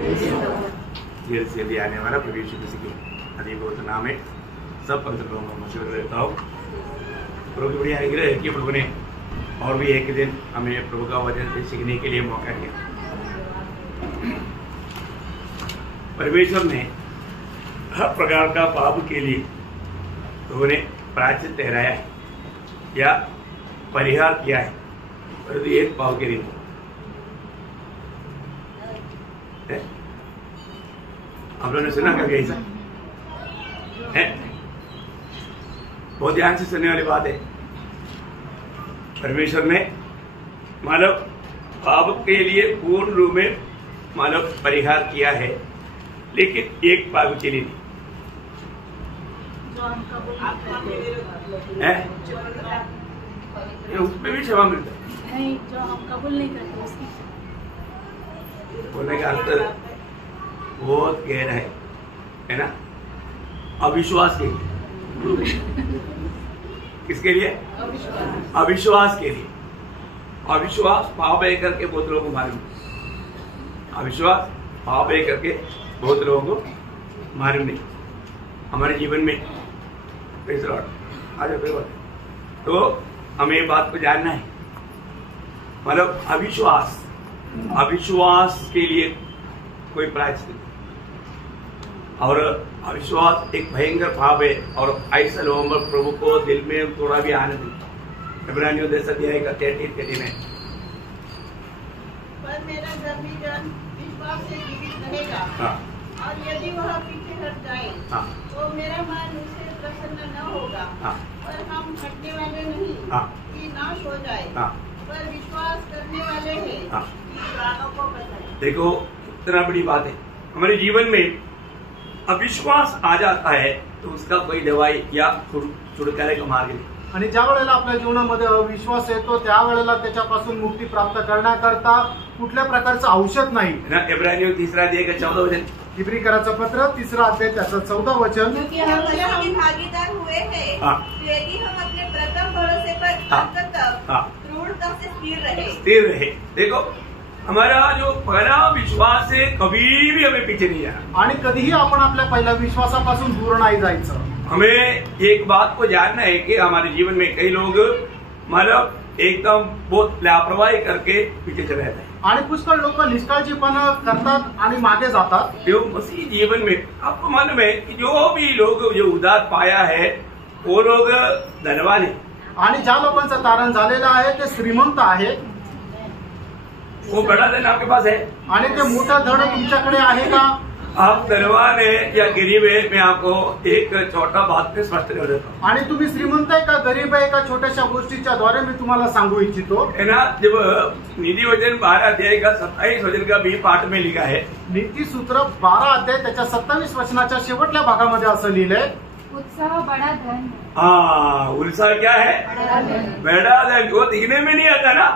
धीरे से भी आने वाला प्रभु यीशु मसीह के अति बहुत नाम है। सब पवित्र लोगों को मशहूर रहता हूँ। प्रभु की बड़ी अनुग्रह है कि प्रभु ने और भी एक दिन हमें प्रभु का वचन से सीखने के लिए मौका दिया। परमेश्वर ने हर प्रकार का पाप के लिए प्रभु ने प्रायश्चित ठहराया है या परिहार किया है, परंतु एक पाप के लिए आप लोगों ने सुना कभी ऐसा है? बहुत ध्यान से सुनने वाली बात है। परमेश्वर ने मानव पाप के लिए पूर्ण रूप में मानव परिहार किया है, लेकिन एक पाप के लिए नहीं। उसमें भी क्षमा मिलता है, जो हम कबूल नहीं करते उसकी। बोलने का अर्थ बहुत गहरा है ना? अविश्वास के लिए। किसके लिए? अविश्वास के लिए। अविश्वास पाप है करके बहुत लोगों को मालूम, अविश्वास पाप है करके बहुत लोगों को मालूम नहीं। हमारे जीवन में आज तो हमें ये बात को जानना है। मतलब अविश्वास के लिए कोई प्रायश्चित, और अविश्वास एक भयंकर पाप है, और ऐसा लोगों पर प्रभु को दिल में थोड़ा भी आने नहीं। इब्रानियों 10 अध्याय का 33 में पर मेरा धर्मी जन विश्वास से जीवित रहेगा। हाँ। और यदि वह पीछे हट जाए, हाँ। तो मेरा मन उससे प्रसन्न न होगा। हाँ। पर हम हटने वाले नहीं, हाँ। कि नाश हो जाए। हाँ। पर विश्वास करने वाले हैं, हाँ। कि प्राणों को बचाए। देखो कितना बड़ी बात है। हमारे जीवन में अविश्वास आ जाता है तो उसका कोई दवाई या छुटकारे का मार्ग नहीं। आणि ज्या वेळेला आपल्या जीवनामध्ये अविश्वास येतो त्यावेळेला त्याच्यापासून मुक्ती प्राप्त करण्याकरता कुठल्या प्रकारचं औषध नाही ना। इब्रानियों 3 अध्याय का 14 वचन, इब्रिकराचं पत्र 3 अध्याय त्याचं 14 वचन, क्योंकि हम मसीह के भागीदार हुए हैं। हाँ। यदि हम अपने प्रथम भरोसे पर हाँ। अंत तक हाँ। दृढ़ता से स्थिर रहे। देखो हमारा जो पहला विश्वास है कभी भी हमें पीछे नहीं जाना, आणि कधीही आपण आपल्या पहिल्या विश्वासापासून दूर नाही जायचं। हमें एक बात को जानना है कि हमारे जीवन में कई लोग मतलब एकदम बहुत लापरवाही करके पीछे चले जाते हैं, आणि पुष्कळ लोक निष्काळजीपणा करतात आणि मागे जातात। जो मसीह जीवन में आपको मालूम है कि जो भी लोग जो उद्धार पाया है वो लोग धनवान है, आणि ज्या लोकांचं तारण झालेलं आहे ते श्रीमंत आहेत। वो बड़ा धन आपके पास है, आणि ते मोठं धन तुमच्याकडे आहे का? आप धनवान है या गरीब है, मैं आपको एक छोटा बात में स्पष्ट कर देता हूँ। आणि तुम्ही श्रीमंत आहे का गरीब आहे का छोट्याशा गोष्टीच्या द्वारे मी तुम्हाला सांगू इच्छितो। है ना? जब नीति वचन 12 अध्याय का 27 वचन का बी पाठ में लिखा है, नीती सूत्र 12 अध्याय त्याच्या 27 वचनाच्या शेवटल्या भागामध्ये असं लिहिलंय, उत्साह बड़ा धन है। हाँ, उत्साह क्या है? बड़ा धन। वो दिखने में नहीं आता ना,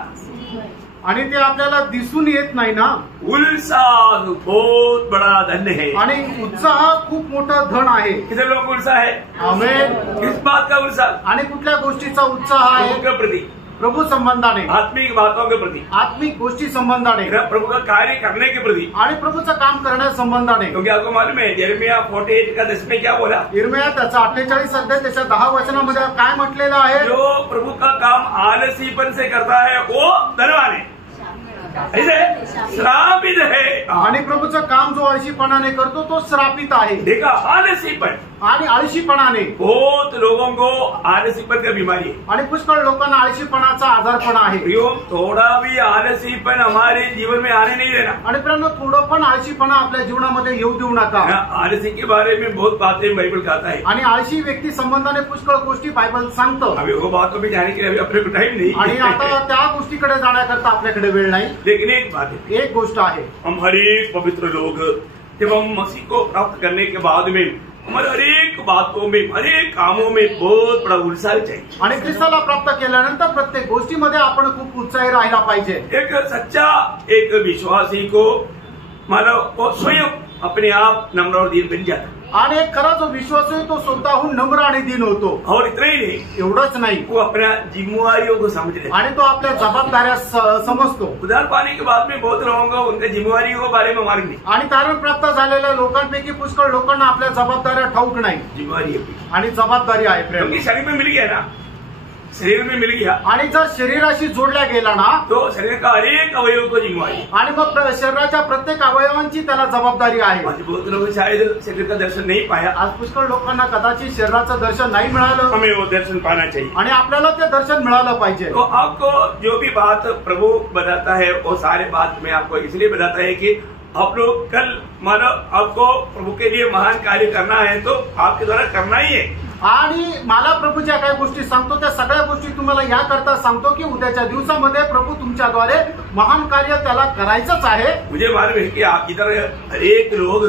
आणि ते आपल्याला दिसून येत नाही ना। उत्साह बहुत बड़ा धन है। आणि उत्साह खूप मोठं धन आहे। कितने लोगों को उत्साह है? आमेन। किस बात का उत्साह? आणि कुठल्या गोष्टीचा उत्साह आहे? प्रभु के प्रति, प्रभु संबंधाने, आत्मिक बातों के प्रति, आत्मिक गोष्टी संबंधाने, प्रभु का कार्य करने के प्रति, आणि प्रभुचं काम करण्या संबंधाने। क्योंकि आपको मालूम है यिर्मयाह 48 का 10 में क्या बोला? यिर्मयाह त्याचा 48 अध्याय त्याच्या 10 वचनामध्ये काय म्हटलेलं आहे? जो प्रभु का काम आलसीपन से करता है वो धनवान है, ऐसे श्रापित है। आणि प्रभुचं काम जो आळशीपणाने करतो तो श्रापित आहे। देखा, आलसीपन आणि आळशीपणाने बहुत लोगों को आलसीपन का बीमारी है, आणि पुष्कळ लोकांना आळशीपणाचा आजारपण आहे। थोड़ा भी आलसीपन हमारे जीवन में आने नहीं देना। आणि प्रियांनो थोडं पण आळशीपणा आपल्या जीवनामध्ये येऊ देऊ नका। आलसी के बारे में बहुत बातें बाइबल कहता है, आणि आळशी व्यक्ती संबंधाने पुष्कळ गोष्टी बायबल सांगतो। अभी वो बातों में जाने के लिए अभी अपने को टाइम नहीं, आणि आता त्या गोष्टीकडे जाण्याकरता आपल्याकडे वेळ नाही। लेकिन एक बात है, एक गोष्ट आहे, हम हर एक पवित्र लोग जब हम मसीह को प्राप्त करने के बाद में हमारे हर एक बातों में, हर एक कामों में बहुत बड़ा उत्साह चाहिए। आणि ख्रिस्ताला प्राप्त केल्यानंतर प्रत्येक गोष्टीमध्ये आपण खूप उत्साही राहायला पाहिजे। एक सच्चा एक विश्वासी को मानो वो स्वयं अपने आप नम्र और दीन बन जाता है। आणि एक खरा जो विश्वास आहे तो स्वतःहून नम्र आणि दीन होतो. और इतना ही नहीं, एवढंच नाही, वो अपना जिम्मेवारियों को समझ ले आणि तो आपल्या जबाबदाऱ्या समजतो. उधार पाने के बाद में बहुत लोगों को उनके जिम्मेवारियों के बारे में मालूम नहीं. आणि तारण प्राप्त झालेल्या लोकांपैकी पुष्कळ लोकांना आपल्या जबाबदाऱ्या ठाऊक नाही. जिम्मेवारी है अपनी. आणि जबाबदारी आहे प्रेम. क्योंकि शरीर में मिल गया ना, शरीर में मिल गया आणि जर शरीराशी जोडल्या गेला ना तो शरीर का हर एक अवयव को जिम्मेवारी. आणि मग शरीराच्या प्रत्येक अवयवांची त्याला जबाबदारी आहे. आज बहुत लोग शायद शरीर का दर्शन नहीं पाया. आज पुष्कळ लोकांना कदाचित शरीराचं दर्शन नाही मिळालं. हमें वो दर्शन पाना चाहिए. आणि आपल्याला ते दर्शन मिळालं पाहिजे. तो आपको जो भी बात प्रभु बताता है वो सारे बात में आपको इसलिए बताता है कि आप लोग कल मानो आपको प्रभू के लिए महान कार्य करना है तो आपके द्वारा करना ही है. आणि मला प्रभू ज्या काही गोष्टी सांगतो त्या सगळ्या गोष्टी तुम्हाला याकरता सांगतो की उद्याच्या दिवसामध्ये प्रभू तुमच्याद्वारे महान कार्य त्याला करायचंच आहे. मुझे मालूम है कि आप इधर एक लोग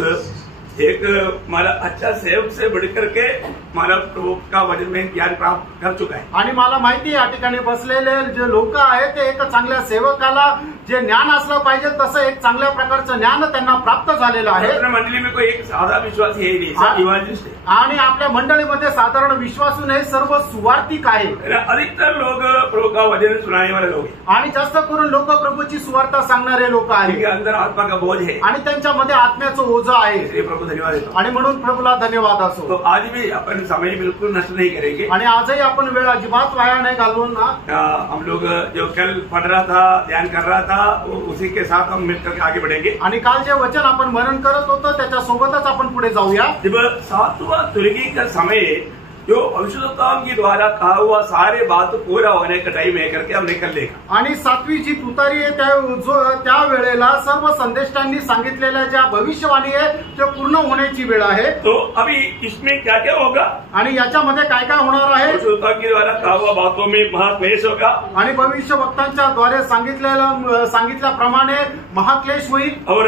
एक माला अच्छा सेवक से बढ़ करके माला प्रभु का वचन में ज्ञान प्राप्त कर चुका है. आणि मला माहिती या ठिकाणी बसलेले जे लोक आहेत ते एक चांगल्या सेवकाला जे ज्ञान असलं पाहिजे तसं एक चांगल्या प्रकारचं ज्ञान त्यांना प्राप्त झालेलं आहे. मंडली में कोई एक साधा विश्वास है नहीं, सब इवांजलिस्ट है. आणि आपल्या मंडळीमध्ये साधारण विश्वासू नाही, सर्व सुवार्थिक आहे. अधिकतर लोग प्रभु का वचन सुनाने वाले लोग हैं. आणि जास्त करून लोक प्रभूची सुवार्ता सांगणारे लोक आहेत. उनके अंदर आत्मा का बोझ है आणि त्यांच्यामध्ये आत्म्याचं ओझं आहे. इसलिए प्रभु धन्यवाद देता. आणि म्हणून प्रभूला धन्यवाद असो. तो आज भी अपन समय बिल्कुल नष्ट नहीं करेंगे. आणि आजही आपण वेळ अजिबात वाया नाही घालवून ना. हम लोग जो कल पढ़ रहा था, ध्यान कर रहा था, उसी के साथ हम मिलकर आगे बढ़ेंगे. आणि काल जे वचन आपण मनन करत होतो त्याच्या सोबतच आपण पुढे जाऊया. जब 7वां तुलगी का समय जो अविशुद्धताओं के द्वारा कहा हुआ सारे बात पूरा होने का टाइम है करके हम निकल लेगा. आणि 7वी जी तुतारी आहे त्या वेळेला सर्व संदेष्टांनी सांगितलेल्या ज्या भविष्यवाणी आहे ते पूर्ण होण्याची वेळ आहे. तो अभी इसमें क्या क्या होगा आणि याच्यामध्ये काय काय होणार आहे. अविशुद्धता के द्वारा कहा हुआ बातों में महाक्लेश होगा. आणि भविष्य वक्तांच्या द्वारे सांगितल्याप्रमाणे महाक्लेश होईल. और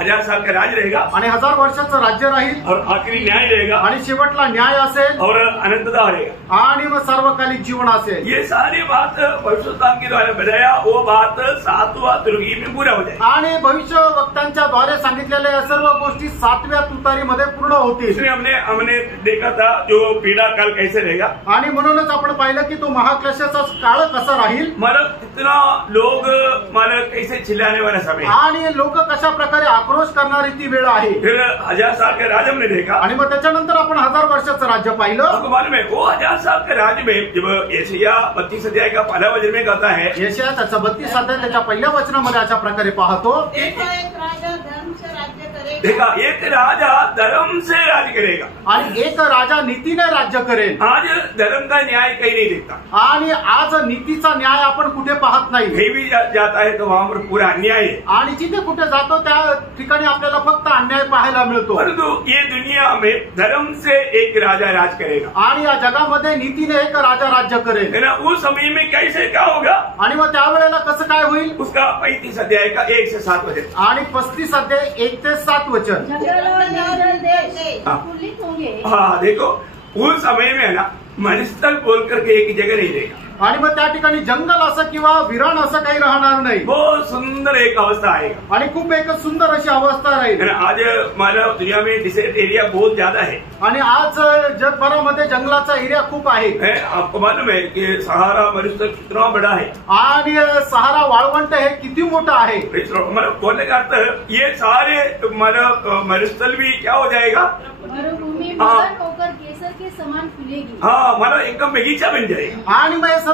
1000 साल का राज रहेगा. आणि 1000 वर्षाचं राज्य राहील. और आखिरी न्याय रहेगा. आणि शेवटला न्याय असेल. और अनंतता रहेगा. आणि मग सार्वकालिक जीवन असेल. ये सारी बात भविष्यवक्ता के द्वारा बताया वो बात 7वां तुलगी में पूरा हो जाए. आणि भविष्य वक्तांच्या द्वारे सांगितलेल्या सर्व गोष्टी 7व्या तुतारीमध्ये पूर्ण होतील. इसलिए हमने देखा था जो पीड़ा काल कैसे रहेगा. आणि म्हणूनच आपण पाहिलं की तो महाक्लेशाचा काळ कसा राहील. मतलब इतना लोग मतलब कैसे चिल्लाने वाला समय. आणि लोक कशा प्रकारे आक्रोश करणारी ती वेळ आहे. फिर 1000 साल का राज हमने देखा. आणि मग त्याच्यानंतर आपण 1000 वर्षाचं राज्य पाहिलं. आपको मालूम है वो 1000 साल के राज्य में जब यशायाह 32 अध्याय का पहला वचन में कहता है. यशायाह त्याचा 32 अध्याय त्याच्या पहिल्या वचनामध्ये अशा प्रकारे पाहतो. एक राजा धर्म से राज्य करेगा. देखा एक राजा धर्म से राज करेगा. आणि एक राजा नीतीने राज्य करेल. आज धर्म का न्याय कहीं नहीं देखता. आणि आज नीतीचा न्याय आपण कुठे पाहत नाही. कहीं भी जाता है तो वहां पर पूरा अन्याय है. आणि जिथे कुठे जातो त्या ठिकाणी आपल्याला फक्त अन्याय पाहायला मिळतो. परंतु ये दुनिया में धर्म से एक राजा राज करेगा. आणि या जगामध्ये नीतीने एक राजा राज्य करेल. है ना. उस समय में कैसे क्या होगा. आणि मग त्यावेळेला कसं काय होईल. उसका 35 अध्याय का 1 से 7 वचन. आणि 35 अध्याय 1 ते 7 वचन. जंगल और निर्जल देश हाँ. प्रफुल्लित होंगे. हाँ देखो उस समय में है ना मरुस्थल बोल करके एक जगह नहीं रहेगा. आणि मग त्या ठिकाणी जंगल असं किंवा विरान असं काही राहणार नाही. बहुत सुंदर एक अवस्था आएगा. आणि खूप एक सुंदर अशी अवस्था राहील. है ना. आज मानव दुनिया में डिसेर्ट एरिया बहुत ज्यादा है. आणि आज जगभरामध्ये जंगलाचा एरिया खूप आहे. आपको मालूम है कि सहारा मरुस्थल कितना बड़ा है. आणि सहारा वाळवंट हे किती मोठं आहे. मतलब बोलने का अर्थ ये सारे मतलब मरुस्थल भी क्या हो जाएगा. मरुभूमि विकट होकर केसर के समान फुलेगी. हाँ मतलब एकदम बगीचा बन जाएगा. आणि मग हे सर्व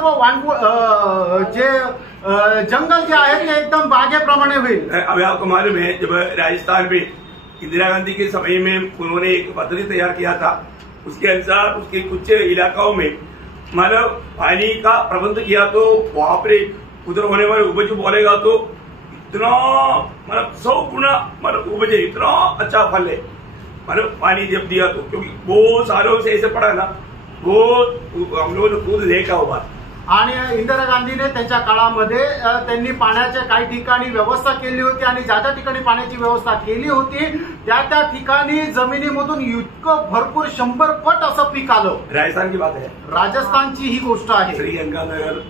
जे जंगल जे आहे ते एकदम बागेप्रमाणे होईल. अभी आपको मालूम है जब राजस्थान में इंदिरा गांधी के समय में उन्होंने एक पद्धति तैयार किया था. उसके अनुसार उसके कुछ इलाकाओं में मतलब पानी का प्रबंध किया तो वहां पर उधर होने वाले उपज बोलेगा तो इतना मतलब 100 गुना मतलब उपज इतना अच्छा फल है. मतलब पानी जब दिया तो क्योंकि बहुत सालों से ऐसे पड़ा ना वो हम लोगों ने खुद देखा हुआ. आणि इंदिरा गांधीने त्यांच्या काळामध्ये त्यांनी पाण्याच्या काही ठिकाणी व्यवस्था केली होती आणि ज्या त्या ठिकाणी पाण्याची व्यवस्था केली होती त्या ठिकाणी जमिनीमधून इतकं भरपूर 100 पट असं पीक आलं. राजस्थान की बात है. राजस्थानची ही गोष्ट आहे. श्रीगंगानगर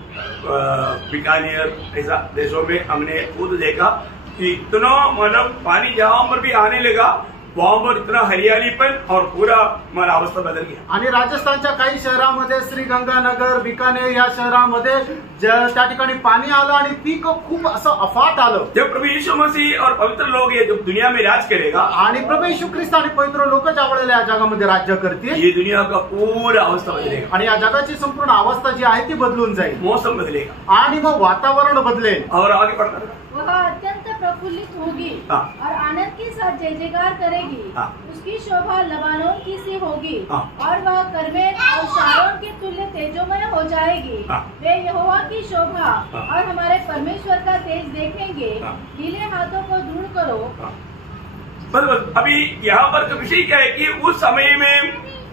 बीकानेर ऐसा देशों में हमने खुद देखा कि इतना मतलब पानी जहां पर भी आने लगा वहां पर इतना हरियालीपन और पूरा हमारा अवस्था बदल गया। आणि राजस्थानच्या काही शहरामध्ये श्रीगंगानगर, बिकानेर या शहरामध्ये त्या ठिकाणी पाणी आलं आणि पीक खूप असं अफाट आलं। जब प्रभु यीशु मसीह और पवित्र लोग ये जब दुनिया में राज करेगा आणि प्रभू येशू ख्रिस्त आणि पवित्र लोक ज्या वेळेला या जगामध्ये राज्य करतील, ये दुनिया का पूरा अवस्था बदलेगा आणि या जगाची संपूर्ण अवस्था जी आहे ती बदलून जाईल, मौसम बदलेगा आणि मग वातावरण बदलेल और आगे बढ़ता वह अत्यंत प्रफुल्लित होगी हाँ। और आनंद के साथ जय जयकार करेगी। हाँ। उसकी शोभा लबानोन की सी होगी हाँ। और वह कर्मेल और शारोन के तुल्य तेजोमय हो जाएगी। हाँ। वे यहोवा की शोभा हाँ। और हमारे परमेश्वर का तेज देखेंगे। हाँ। ढीले हाथों को दृढ़ करो। बस अभी यहाँ पर विषय क्या है कि उस समय में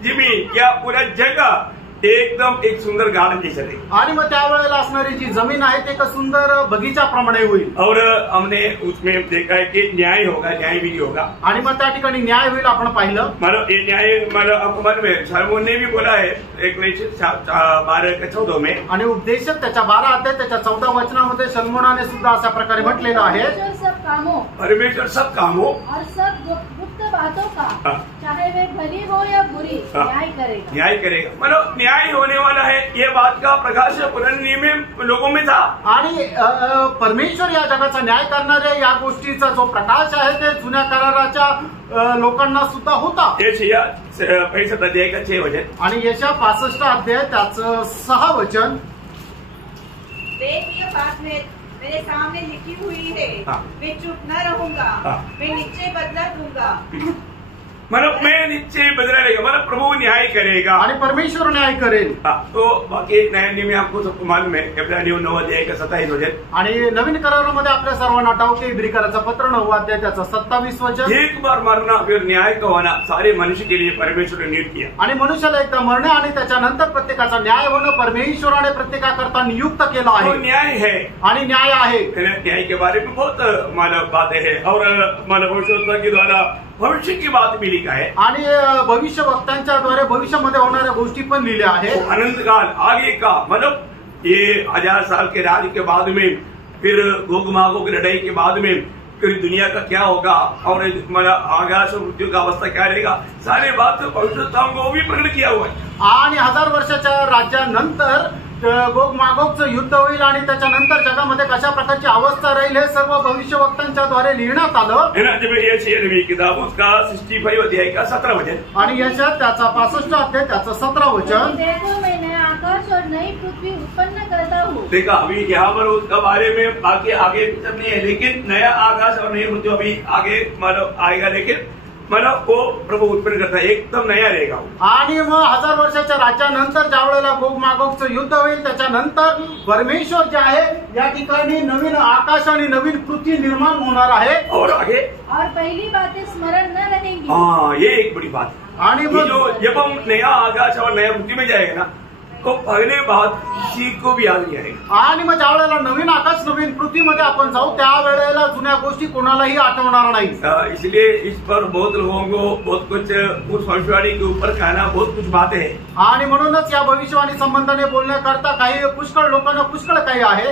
जिमी क्या पूरा जगह एकदम एक सुंदर गार्डन जैसा रहेगी आणि मग त्यावेळेला असणारी जी जमीन आहे ते एक सुंदर बगीच्याप्रमाणे होईल। और हमने उसमें देखा है कि न्याय होगा, न्याय विधि होगा आणि मग त्या ठिकाणी न्याय होईल आपण पाहिलं। मतलब ये न्याय मतलब आपको मन में शलोमोन ने भी बोला है 12:14 में, आणि उपदेशक त्याच्या 12 अध्याय त्याच्या 14 वचनामध्ये शलोमोनाने सुद्धा अशा प्रकारे म्हटलेलं आहे, परमेश्वर सब कामों परमेश्वर सब कामों और सब गुप्त बातों का हाँ। चाहे वे भली हो या बुरी हाँ। न्याय करेगा। न्याय करेगा मतलब न्याय होने वाला है। ये बात का प्रकाश पुराने नियम में लोगों में था आणि परमेश्वर या जगाचा न्याय करणाऱ्या या गोष्टीचा जो प्रकाश आहे ते जुन्या कराराच्या लोकांना सुद्धा होता। यशाया 65 अध्याय का 6 वचन आणि यशा 65 अध्याय त्याचं 6 वचन, देख ये बात मेरे सामने लिखी हुई है। हाँ। मैं चुप न रहूंगा। हाँ। मैं निश्चय बदला दूंगा। मतलब मैं निश्चय बदला रहेगा मतलब प्रभु न्याय करेगा। आणि परमेश्वर न्याय करेल। हाँ, तो बाकी नया नियम में आपको सबको मालूम है इब्रानियों 9 अध्याय का 27 वचन, आणि नवीन करारामध्ये आपल्या सर्वांना ठाऊक आहे इब्रिकराचं पत्र 9 अध्याय त्याचं 27 वचन, एक बार मरना फिर न्याय का होना सारे मनुष्य के लिए परमेश्वर ने नियुक्त किया। आणि मनुष्याला एकदा मरणे आणि त्याच्यानंतर प्रत्येकाचा न्याय होणं परमेश्वराने प्रत्येकाकरता नियुक्त केलं तो आहे। न्याय है, आणि न्याय आहे। न्याय के बारे में बहुत मानव बातें हैं और मानव भविष्यवक्ता के द्वारा भविष्य की बात भी लिखा है आणि भविष्य वक्त्यांच्या द्वारे भविष्यामध्ये होणाऱ्या गोष्टी पण लिहिल्या तो आहेत। अनंत काल आगे का मतलब ये 1000 साल के राज के बाद में फिर गोग मागोग की लड़ाई के बाद में फिर दुनिया का क्या होगा और मतलब आकाश और मृत्यु का अवस्था क्या रहेगा, सारे बात भविष्यवक्ताओं को भी प्रकट किया हुआ है। आणि 1000 वर्षाच्या राज्यानंतर गोग मागोगचं युद्ध होईल आणि त्याच्यानंतर जगामध्ये कशा प्रकारची अवस्था राहील हे सर्व भविष्यवक्त्यांच्या द्वारे लिहिण्यात आलं है ना। जब ये नबी किताब उसका 65 अध्याय का 17 वचन, आणि याच्यात त्याचा 65 अध्याय त्याचं 17 वचन, देखो मैं नया आकाश और नई पृथ्वी उत्पन्न करता हूँ। देखा अभी यहाँ पर उसका बारे में बाकी आगे पिक्चर नहीं है, लेकिन नया आकाश और नई मृत्यु अभी आगे मतलब आएगा, लेकिन मतलब वो प्रभु उत्पन्न करता है, एकदम नया रहेगा वो। आणि मग 1000 वर्षाच्या राज्यानंतर ज्या वेळेला गोग मागोगचं युद्ध होईल त्याच्यानंतर परमेश्वर जे आहे या ठिकाणी नवीन आकाश आणि नवीन पृथ्वी निर्माण होणार आहे। और आगे और पहली बातें स्मरण न रहेंगी। हाँ, ये एक बड़ी बात है। आणि ये मग जो जब हम नया आकाश और नया पृथ्वी में जाएगा ना तो पहले बात किसी को भी याद नहीं आएगा। आणि मग ज्या वेळेला नवीन आकाश नवीन पृथ्वीमध्ये आपण जाऊ त्या वेळेला जुन्या गोष्टी कोणालाही आठवणार नाही। इसलिए इस पर बहुत लोगों को बहुत कुछ उस भविष्यवाणी के ऊपर कहना बहुत कुछ बातें हैं। आणि म्हणूनच या भविष्यवाणी संबंधाने बोलण्याकरता काही पुष्कळ लोकांना पुष्कळ काही आहे।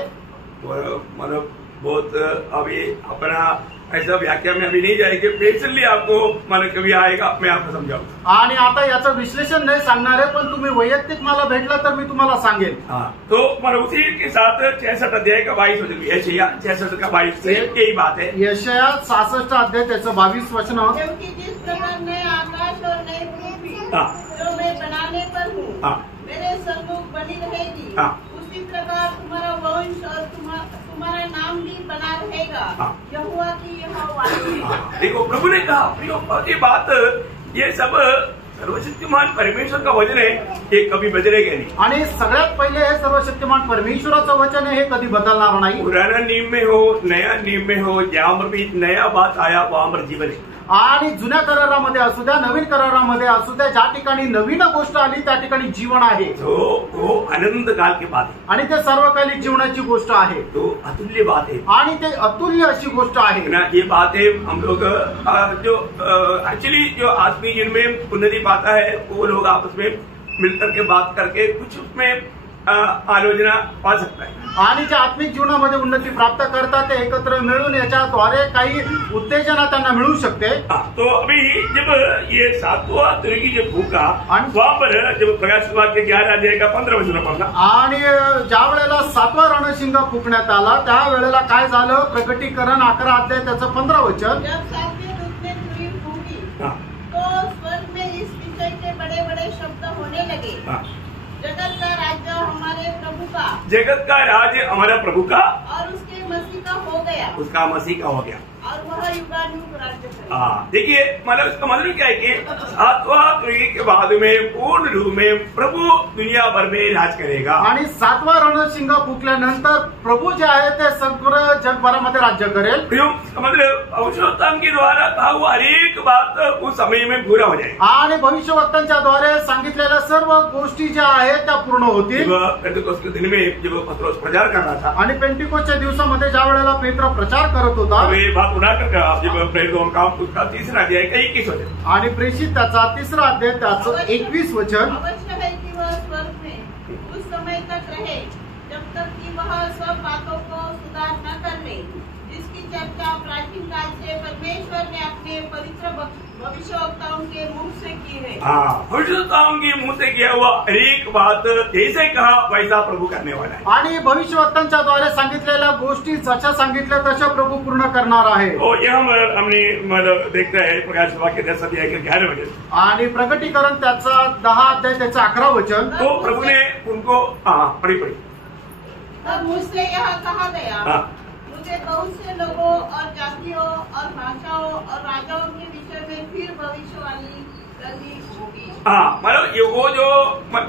मतलब बहुत अभी अपना ऐसा व्याख्या में अभी नहीं जाएगी, पेशली आपको मतलब कभी आएगा मैं आपको समझाऊंगा। आणि आता याचं विश्लेषण नाही सांगणार आहे, पण तुम्ही वैयक्तिक मला भेटला तर मी तुम्हाला सांगेन। हाँ, तो मतलब उसी के साथ 66 अध्याय का 22 वचन, 66 का 22 यही बात है। यशाया 66 अध्याय त्याचं 22 वचन, क्योंकि जिस प्रकार नए आकाश और नई पृथ्वी हाँ। जो मैं बनाने पर हूँ हाँ। मेरे सम्मुख बनी रहेगी, हाँ। उसी प्रकार तुम्हारा वंश और तुम्हारा नाम भी बना रहेगा। हाँ। यहोवा की यह वाणी है। देखो प्रभु ने कहा ये बात ये सब सर्वशक्तिमान परमेश्वर का वचन है, ये कभी बदलेगा नहीं। आणि सगळ्यात पहिले हे सर्वशक्तिमान परमेश्वराचं वचन आहे, हे कधी बदलणार नाही। पुराना नियम में हो नया नियम में हो जहाँ पर भी नया बात आया वहाँ पर जीवन है। आणि जुन्या करारामध्ये असू द्या नवीन करारामध्ये असू द्या ज्या ठिकाणी नवीन गोष्ट आली त्या ठिकाणी जीवन आहे। तो वो अनंत काल की बात है आणि ते सर्वकालिक जीवनाची गोष्ट आहे। तो अतुल्य बात है आणि ते अतुल्य अशी गोष्ट आहे ना। ये बातें हम लोग जो एक्चुअली जो आदमी जिनमें उन्नति पाता है वो लोग आपस में मिलकर के बात करके कुछ उसमें आलोचना पा सकता है। आणि जे आत्मिक जीवनामध्ये उन्नती प्राप्त करतात ते एकत्र मिळून याच्याद्वारे काही उत्तेजना त्यांना मिळू शकते। तो अभी जब ये 7वां तुर्की जो फूका वहां पर जब प्रकाशित वाक्य 11 अध्याय का 15 वचन पढ़ना, आणि ज्या वेळेला 7वा रणशिंग फुकण्यात आला त्या वेळेला काय झालं, प्रकटीकरण 11 अध्याय त्याचं 15 वचन। जब सातवें दूत ने तुरी फूंकी तो स्वर्ग में इस विषय के बड़े बड़े शब्द होने लगे, जगत का राज्य हमारे प्रभु का, जगत का राज्य हमारा प्रभु का और उसके मसीह का हो गया, उसका मसीह का हो गया, और वह युगानुयुग राज्य करेगा। देखिए मतलब इसका मतलब क्या है कि 7वां तुर्की के बाद में पूर्ण रूप में प्रभु दुनिया भर में राज करेगा। आणि 7वा रणशिंग फुकल्यानंतर प्रभू जे आहे ते सगळं जगभरामध्ये राज्य करेल। मतलब भविष्यवक्ता के द्वारा कहा हुआ हर एक बात उस समय में पूरा हो जाए, आणि भविष्यवक्त्यांच्या द्वारे सांगितलेल्या सर्व गोष्टी ज्या आहेत त्या पूर्ण होतील। पेंटेकोस्ट के दिन में जब पत्रोस प्रचार कर रहा था, आणि पेंटिकोसच्या दिवसामध्ये ज्या वेळेला पेत्र प्रचार करत होता उठाकर जब प्रेरितों का उसका 3रा अध्याय का 21 वचन, आणि प्रेषित त्याचा 3रा अध्याय त्याचं 21 वचन। अवश्य है कि वह स्वर्ग में उस समय तक रहे जब तक कि वह सब बातों को सुधार न कर ले, जिसकी चर्चा प्राचीन काल से परमेश्वर ने अपने पवित्र भविष्यवक्ताओं के मुंह से की है। भविष्यवक्ताओं के मुंह से किया हुआ हर एक बात जैसे कहा वैसा प्रभु करने वाला है। आणि भविष्यवक्त्यांच्या द्वारे सांगितलेल्या गोष्टी जशा सांगितल्या तशा प्रभू पूर्ण करणार आहे। तो यह हमने मतलब देखता है प्रकाशित वाक्य 10 अध्याय के 11 वचन, आणि प्रकटीकरण त्याचा 10 अध्याय त्याचं 11 वचन। तो प्रभु ने उनको पढ़ी तब मुझसे यह कहा गया, मुझे बहुत से लोगों और जातियों और भाषाओं और राजाओं के विषय में फिर भविष्यवाणी करनी होगी। मतलब ये वो जो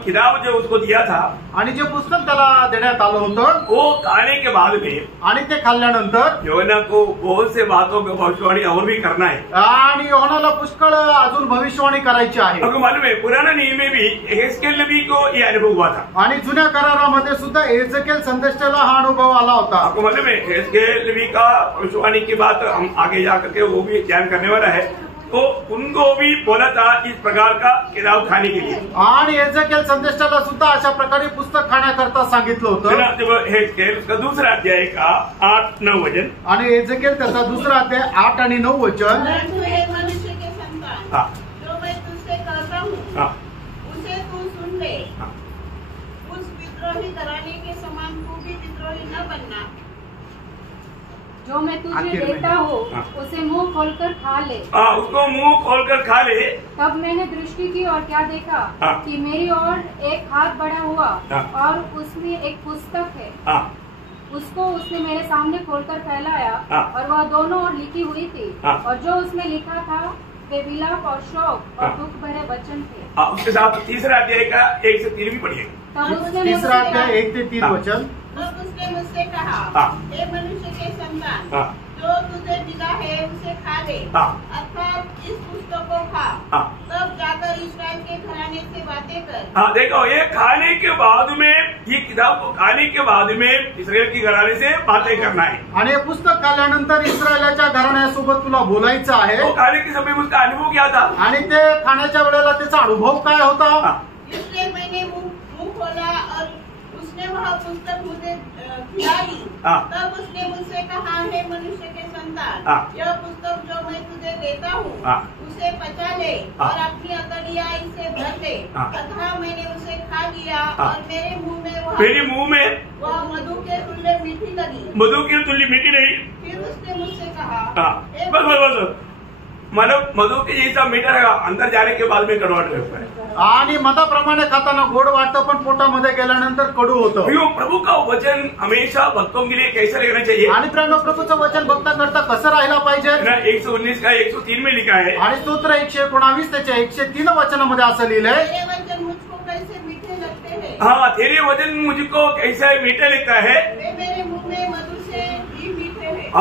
किताब जो उसको दिया था आणि जे पुस्तक त्याला देण्यात आलं होतं वो खाने के बाद में, आणि ते खाल्ल्यानंतर योना को बहुत से बातों की भविष्यवाणी और भी करना है, आणि योहानाला पुष्कळ अजून भविष्यवाणी करायची आहे। आपको मालूम है पुराना नियम में भी यहेजकेल नबी को ये अनुभव हुआ था, आणि जुन्या करारामध्ये सुद्धा एजेकेल संदेष्टाला हा अनुभव आला होता। आपको मालूम है यहेजकेल नबी का भविष्यवाणी की बात हम आगे जाकर के वो भी ध्यान करने वाला है, तो उनको भी बोला था इस प्रकार का किताब खाने के लिए, आणि एजेकेल संदेष्टाला सुद्धा अशा प्रकारे पुस्तक खाण्याकरता सांगितलं होतं। जब यहेजकेल उसका 2रा अध्याय का 8-9 वचन, आणि एजेकेल त्याचा 2रा अध्याय 8 आणि 9 वचन। परंतु हे मनुष्य के संतान, जो मैं तुझसे कहता हूँ उसे तू सुन ले, उस विद्रोही घराने के समान तू भी विद्रोही न बनना, जो मैं तुझे देता हूँ उसे मुंह खोलकर खा ले। उसको मुंह खोलकर खा ले। तब मैंने दृष्टि की और क्या देखा कि मेरी ओर एक हाथ बढ़ा हुआ और उसमें एक पुस्तक है, उसको उसने मेरे सामने खोलकर फैलाया और वह दोनों ओर लिखी हुई थी, और जो उसमें लिखा था वे विलाप और शोक और दुख भरे वचन थे। उसके साथ 3रा अध्याय का 1 से 3 भी पढ़िएगा। तब उसने 3रा अध्याय 1 से 3 वचन। तब उसने मुझसे कहा, हे मनुष्य के संतान, जो तुझे मिला है उसे खा ले, अर्थात इस पुस्तक को खा, तब जाकर इस्राएल के घराने से बातें कर। देखो ये खाने के बाद में, ये किताब को खाने के बाद में इस्राएल की घराने से बातें करना है, आणि हे पुस्तक खाल्ल्यानंतर इस्रायलाच्या घराण्यासोबत तुला बोलायचं आहे। तो खाने के समय उसका अनुभव क्या था, आणि ते खाण्याच्या वेळेला त्याचा अनुभव काय होता। इसलिए मैंने मुंह खोला और उसने वह पुस्तक मुझे खिलाई। तब उसने मुझसे कहा, हे मनुष्य के संतान, यह पुस्तक जो मैं तुझे देता हूँ उसे पचा ले और अपनी अतड़ियाँ इसे भर ले। अतः मैंने उसे खा लिया और मेरे मुंह में वह मधु के तुल्य मीठी लगी। मधु की तुल्य मीठी नहीं। फिर उसने मुझसे कहा, बस मतलब मधु के जैसा मीठा रहेगा, अंदर जाने के बाद में कड़वाहट लगता है, आणि मधाप्रमाणे खाताना गोड वाटतं पण पोटामध्ये गेल्यानंतर कडू होतं। प्रभु का वचन हमेशा भक्तों के लिए कैसा रहना चाहिए, आणि प्रभूचं वचन भक्तांकरता कसं राहायला पाहिजे। 119 का 103 में लिखा है, आणि स्तोत्र 119 त्याच्या 103 वचनामध्ये असं लिहिलंय, तेरे वचन मुझको कैसे मीठे लगते हैं। तेरे वचन मुझको कैसा मीठा लगता है, वे मेरे मुंह में मधु से भी मीठे हैं।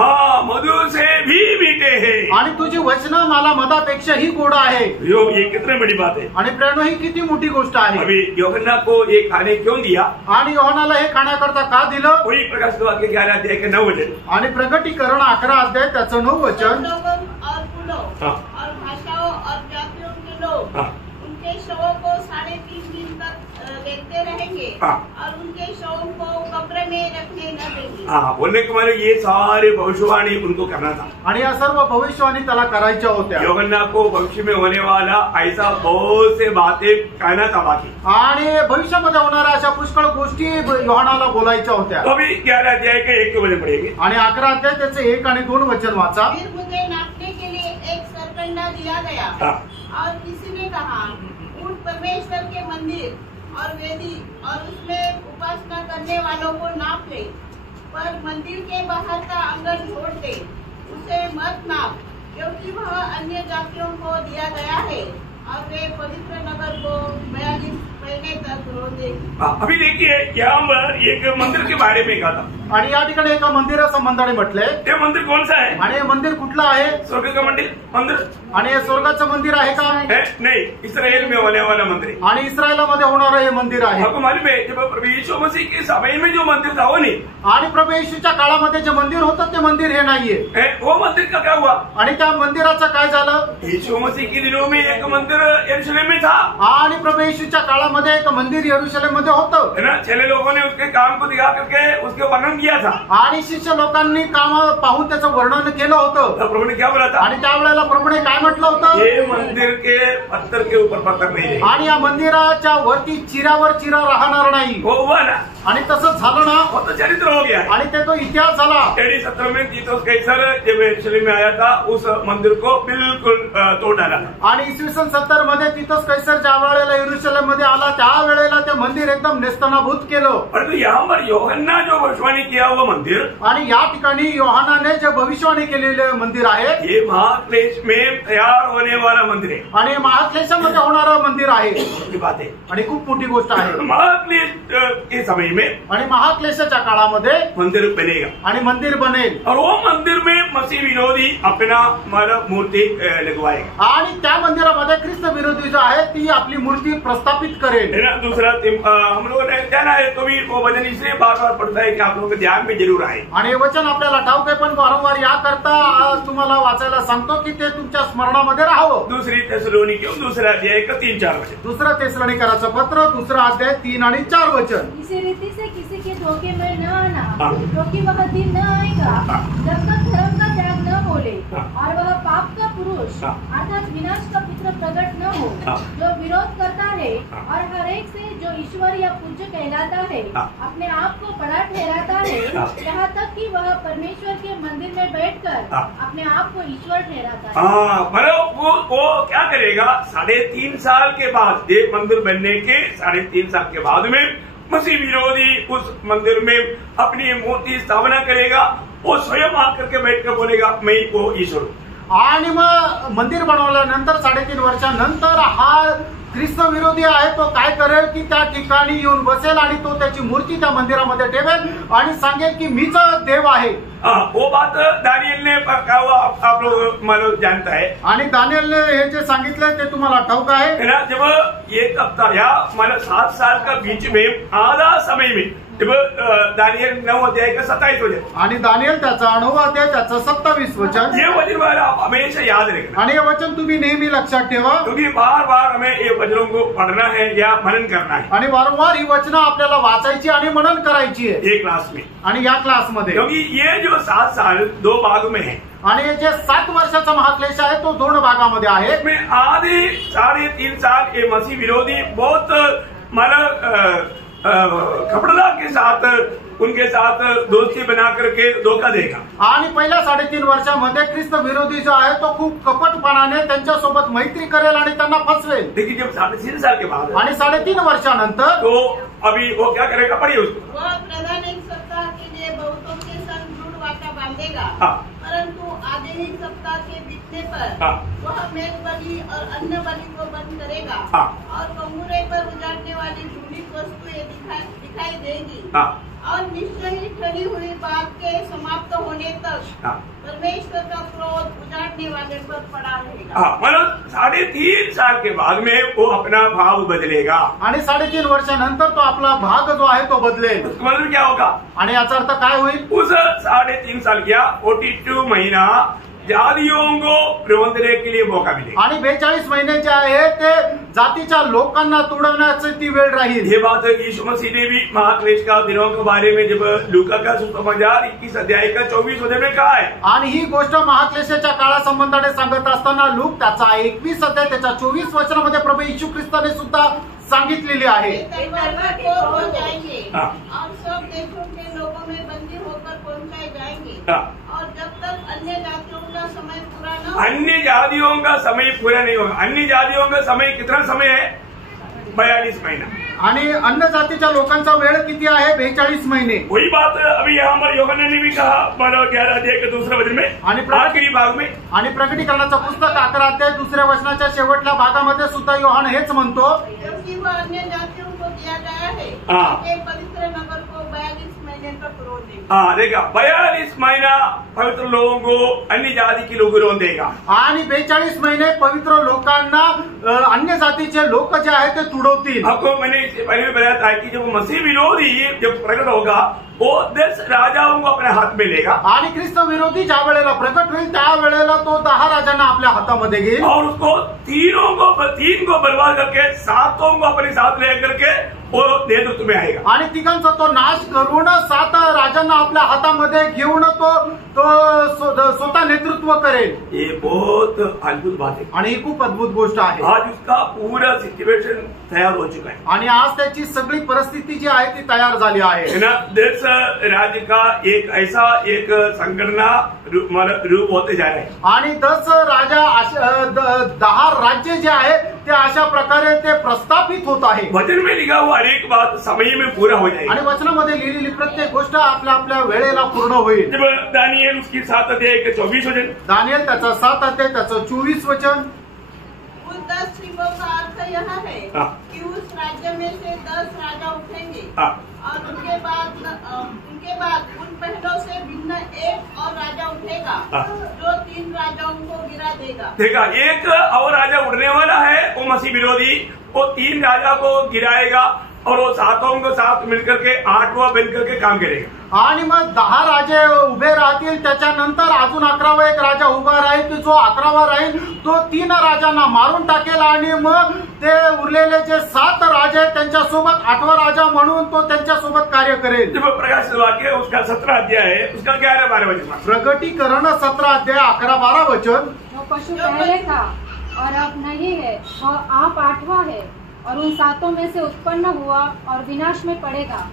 मधु से भी मीठे हैं। आणि तुझी वचनं मला मधापेक्षाही गोड आहे। ये कितनी बड़ी बात है। आणि प्रेरणा ही किती मोठी गोष्ट आहे। अभी यूहन्ना को ये खाने क्यों दिया, आणि योहानाला हे खाण्याकरता का दिलं, वही प्रकाशित वाक्य 11 अध्याय के 9 वचन, आणि प्रकटीकरण 11 अध्याय त्याचं 9 वचन। लोगों और कुलों और भाषाओं और जातियों के लोग उनके शवों को 3.5 दिन तक देखते जीते रहेंगे और उनके शवों को कब्र में रखने न देंगे। बोलने के मारे ये सारे भविष्यवाणी उनको करना था आणि या सर्व भविष्यवाणी त्याला करायच्या होत्या। यूहन्ना को भविष्य में होने वाला ऐसा बहुत से बातें कहना था बाकी, आणि भविष्यामध्ये होणाऱ्या अशा पुष्कळ गोष्टी योहानाला बोलायच्या होत्या। तो भी 11 अध्याय के 1 वचन पढ़ेंगे आणि 11 अध्याय त्याचे 1 आणि 2 वचन वाचा। फिर मुझे नापने के लिए एक सरकंडा दिया गया और किसी ने कहा, उठ परमेश्वर के मंदिर और वेदी और उसमें उपासना करने वालों को नाप ले, पर मंदिर के बाहर का आंगन छोड़ दे, उसे मत नाप, क्योंकि वह अन्य जातियों को दिया गया है और वे पवित्र नगर को 42 महीने तक रो देगी। अभी देखिए यहाँ पर एक मंदिर के बारे में कहा था, आणि या ठिकाणी एका मंदिरासंबंधाने म्हटलंय। ये मंदिर कौन सा है? आणि हे मंदिर कुठलं आहे? स्वर्ग का मंदिर आणि हे स्वर्गाचं मंदिर आहे का? नहीं, इस्राएल में होने वाला मंदिर। आणि इस्रायलामध्ये होणारं हे मंदिर आहे। आपको मालूम है जब प्रभु यीशु मसीह के समय में जो मंदिर था वो नहीं, आणि प्रभू येशूच्या काळामध्ये जे मंदिर होतं ते मंदिर हे नाहीये। वो मंदिर का क्या हुआ? आणि त्या मंदिराचं काय झालं? यीशु मसीह के दिनों में एक मंदिर यरूशलेम में था, आणि प्रभू येशूच्या काळामध्ये एक मंदिर यरूशलेम मध्ये होतं, है ना। चेले लोगों ने उसके काम को दिखा करके उसके वर्णन किया था, आणि शिष्य लोकांनी काम पाहून त्याचं वर्णन केलं होतं। प्रभु ने क्या बोला था? आणि त्यावेळेला प्रभूने काय म्हटलं होतं? ये मंदिर के पत्थर के ऊपर पत्थर नहीं है, आणि या मंदिराच्या वरती चिरावर चिरा राहणार नाही। वो हुआ ना, आणि तसंच झालं ना, वो तो चरित्र हो गया है। आणि ते तो इतिहास झाला। AD 17 में तीतुस कैसर जब यरूशलेम में आया था उस मंदिर को बिल्कुल तोड़ डाला था। आणि इसवी सन 70 मध्ये तीतुस कैसर ज्या वेळेला यरूशलेम मध्ये आला त्यावेळेला ते मंदिर एकदम नेस्तनाभूत केलं। परंतु यहाँ पर यूहन्ना जो भविष्यवाणी किया हुआ मंदिर, आणि या ठिकाणी योहानाने जे भविष्यवाणी केलेले मंदिर आहे ये महाक्लेश में तैयार होने वाला मंदिर है। आणि महाक्लेशामध्ये होणारं मंदिर आहे। की बात है, आणि खूप मोठी गोष्ट आहे। महाक्लेश के समय में आणि महाक्लेशाच्या काळामध्ये मंदिर बनेगा आणि मंदिर बनेल, और वो मंदिर में मसीह विरोधी अपना मतलब मूर्ति लगवाएगा, आणि त्या मंदिरामध्ये ख्रिस्त विरोधी जो आहे ती आपली मूर्ती प्रस्थापित करेल। है ना। दूसरा हम लोगों ने जाना है, तो भी वो वचन इसलिए बार बार पढ़ता है कि आप लोगों के ध्यान में जरूर आए। आणि हे वचन आपल्याला ठाऊक आहे, पण वारंवार या करता तुम्हाला वाचायला सांगतो की ते तुमच्या स्मरणामध्ये राहावं। दूसरी थिस्सलुनीके दूसरा अध्याय का 3-4 वचन, दुसरा थिस्सलुनीकराचं पत्र 2 अध्याय 3 आणि 4 वचन। इसी रीति से किसी के धोखे में न आना, क्योंकि वह दिन न आएगा जब तक धर्म का त्याग न बोले और वह पाप का पुरुष अर्थात विनाश का पुत्र प्रकट न हो, जो विरोध करता है और हर एक से जो ईश्वर या पूज्य कहलाता है अपने आप को बड़ा ठहराता है, यहाँ तक कि वह परमेश्वर के मंदिर में बैठकर अपने आप को ईश्वर ठहराता है। मतलब वो क्या करेगा? 3.5 साल के बाद, ये मंदिर बनने के 3.5 साल के बाद में मसीह विरोधी उस मंदिर में अपनी मूर्ति स्थापना करेगा। वो स्वयं आकर के बैठकर बोलेगा मैं वो ईश्वर हूँ। आणि मग मंदिर बनवल्यानंतर 3.5 वर्षानंतर हा ख्रिस्त विरोधी आहे तो काय करेल की त्या ठिकाणी येऊन बसेल आणि तो त्याची मूर्ती त्या मंदिरामध्ये ठेवेल आणि सांगेल की मीच देव आहे। वो बात दानियल ने कहा हुआ आप लोग मालूम जानता है, आणि दानियलने हे जे सांगितलंय ते तुम्हाला ठाऊक आहे ना। जब ये तब था या मतलब 7 साल का बीच में आधा समय में जब दानियल 9 अध्याय का 27 वचन, आणि दानियल त्याचा 9 अध्याय त्याचं 27 वचन, ये वचन आप हमेशा याद रखना। आणि हे वचन तुम्ही नेहमी लक्षात ठेवा, क्योंकि बार बार हमें ये वचनों को पढ़ना है या मनन करना है। आणि वारंवार ही वचनं आपल्याला वाचायची आणि मनन करायची आहे ये क्लास में, आणि या क्लासमध्ये। क्योंकि ये जो 7 साल 2 भाग में है, आणि जे 7 वर्षाचा महाक्लेश आहे तो 2 भागामध्ये आहे। एक में आधे 3.5 साल ये मसीह विरोधी बहुत मतलब कपड़दा के साथ उनके साथ दोस्ती बना करके धोखा देगा। आणि पहिल्या 3.5 वर्षामध्ये ख्रिस्त विरोधी जो आहे तो खूप कपटपणाने त्यांच्यासोबत मैत्री करेल आणि त्यांना फसवेल। लेकिन जब 3.5 साल के बाद आणि 3.5 वर्षानंतर तो अभी वो क्या करेगा? पढ़िए उसको। वह प्रधान एक सप्ताह के लिए बहुतों के संग दृढ़ वाचा बांधेगा, परंतु आधे ही सप्ताह के बीतने पर वह मेल बलि और अन्न बलि को बंद करेगा और कंगूरे पर उजाड़ने वाली घृणित वस्तुएं दिखाई देगी और निश्चय ही ठहरी हुई बात के समाप्त होने तक परमेश्वर का क्रोध उजाड़ने वाले पर पड़ा रहेगा। मतलब 3.5 साल के बाद में वो अपना भाव बदलेगा, आणि 3.5 वर्षानंतर तो आपला भाग जो आहे तो बदलेल। मतलब क्या होगा? आणि याचा अर्थ काय होईल? उस 3.5 साल या 42 महीना जातियों को रोंदने के लिए मौका मिलेगा। आणि 42 महिने जे आहे ते जातीच्या लोकांना तुडवण्याची ती वेळ राहील। ये बात यीशु मसीह ने भी महाक्लेश का दिनों के बारे में जब लूका का सुसमाचार 21 अध्याय का 24 वचन में कहा है। आणि ही गोष्ट महाक्लेशाच्या काळासंबंधाने सांगत असताना लूक त्याचा 21 अध्याय त्याच्या 24 वचनामध्ये प्रभू येशू ख्रिस्ताने सुद्धा सांगितलेली आहे। और सब देशों के लोगों में बंदी होकर पहुंचाए जाएंगे और जब तक अन्य जातियों का समय पूरा न हो। अन्य जातियों का समय पूरा नहीं होगा। अन्य जातियों का समय कितना समय है? 42 महीना। आणि अन्य जातीच्या लोकांचा वेळ किती आहे? 42 महिने। वही बात अभी यहाँ पर यूहन्ना ने भी कहा 11 अध्याय के दूसरे वचन में आखिरी भाग में। आणि प्रकटीकरणाचं पुस्तक 11 अध्याय दुसऱ्या वचनाच्या शेवटल्या भागामध्ये सुद्धा योहान हेच म्हणतो, क्योंकि वह अन्य जातियों को दिया गया है कि पवित्र नगर को 42 महीने तक रोन देगा। देखा 42 महीना पवित्र लोगों को अन्य जाति के लोग रोन देगा। आणि 42 महिने पवित्र लोकांना अन्य जातीचे लोक जे आहेत ते तुडवतील। आपको मैंने इससे पहले भी बताया था कि जब मसीह विरोधी जब प्रकट होगा वो 10 राजाओं को अपने हाथ में लेगा आणि ख्रिस्त विरोधी ज्या वेळेला प्रकट होईल त्या वेळेला तो 10 राजांना आपल्या हातामध्ये घेईल और उसको 3 को बर्बाद करके 7 को अपने साथ लेकर के वो नेतृत्व में आएगा। आणि तिघांचा तो नाश करून 7 राजांना आपल्या हातामध्ये घेऊन तो स्वतः नेतृत्व करेल। ये बहुत अद्भुत बात है आणि ही खूप अद्भुत गोष्ट आहे। आज उसका पूरा सिच्युएशन तैयार हो चुका है आणि आज त्याची सगळी परिस्थिती जी आहे ती तयार झाली आहे। देश राज्य का एक ऐसा एक संगठना रूप होते जा रहे हैं आणि 10 राजा 10 राज्य जे आहे ते अशा प्रकारे ते प्रस्थापित होत आहे। वचन में लिखा हुआ हर एक बात समय में पूरा हो जाएगी आणि वचनामध्ये लिहिलेली प्रत्येक गोष्ट आपल्या आपल्या वेळेला पूर्ण होईल। जब दानिएल उसकी 7 अध्याय के 24 वचन, दानिएल त्याचा 7 अध्याय त्याचं 24 वचन। उस 10 शिवों का अर्थ यह है कि उस राज्य में से 10 राजा उठेंगे और उनके बाद उन पहलों से भिन्न एक और राजा उठेगा जो 3 राजाओं को गिरा देगा। देखा एक और राजा उठने वाला है वो मसीह विरोधी, वो 3 राजा को गिराएगा और वो 7 को साथ मिलकर के 8वां बन करके काम करेगा। आणि मग 10 राजे उभे राहतील, त्याच्यानंतर अजून 11वा एक राजा उभा राहील की जो 11वा राहील तो 3 राजांना मारून टाकेल आणि मग ते उरलेले जे 7 राजे आहेत त्यांच्यासोबत 8वा राजा म्हणून तो त्यांच्यासोबत कार्य करेल। जब प्रकाश वाक्य उसका 17 अध्याय है उसका 11-12 वचन, प्रकटीकरण 17 अध्याय 11-12 वचन। वो पशु पहले था और अब नहीं है, वो आप 8वां है और उन 7 में से उत्पन्न हुआ और विनाश में पड़ेगा।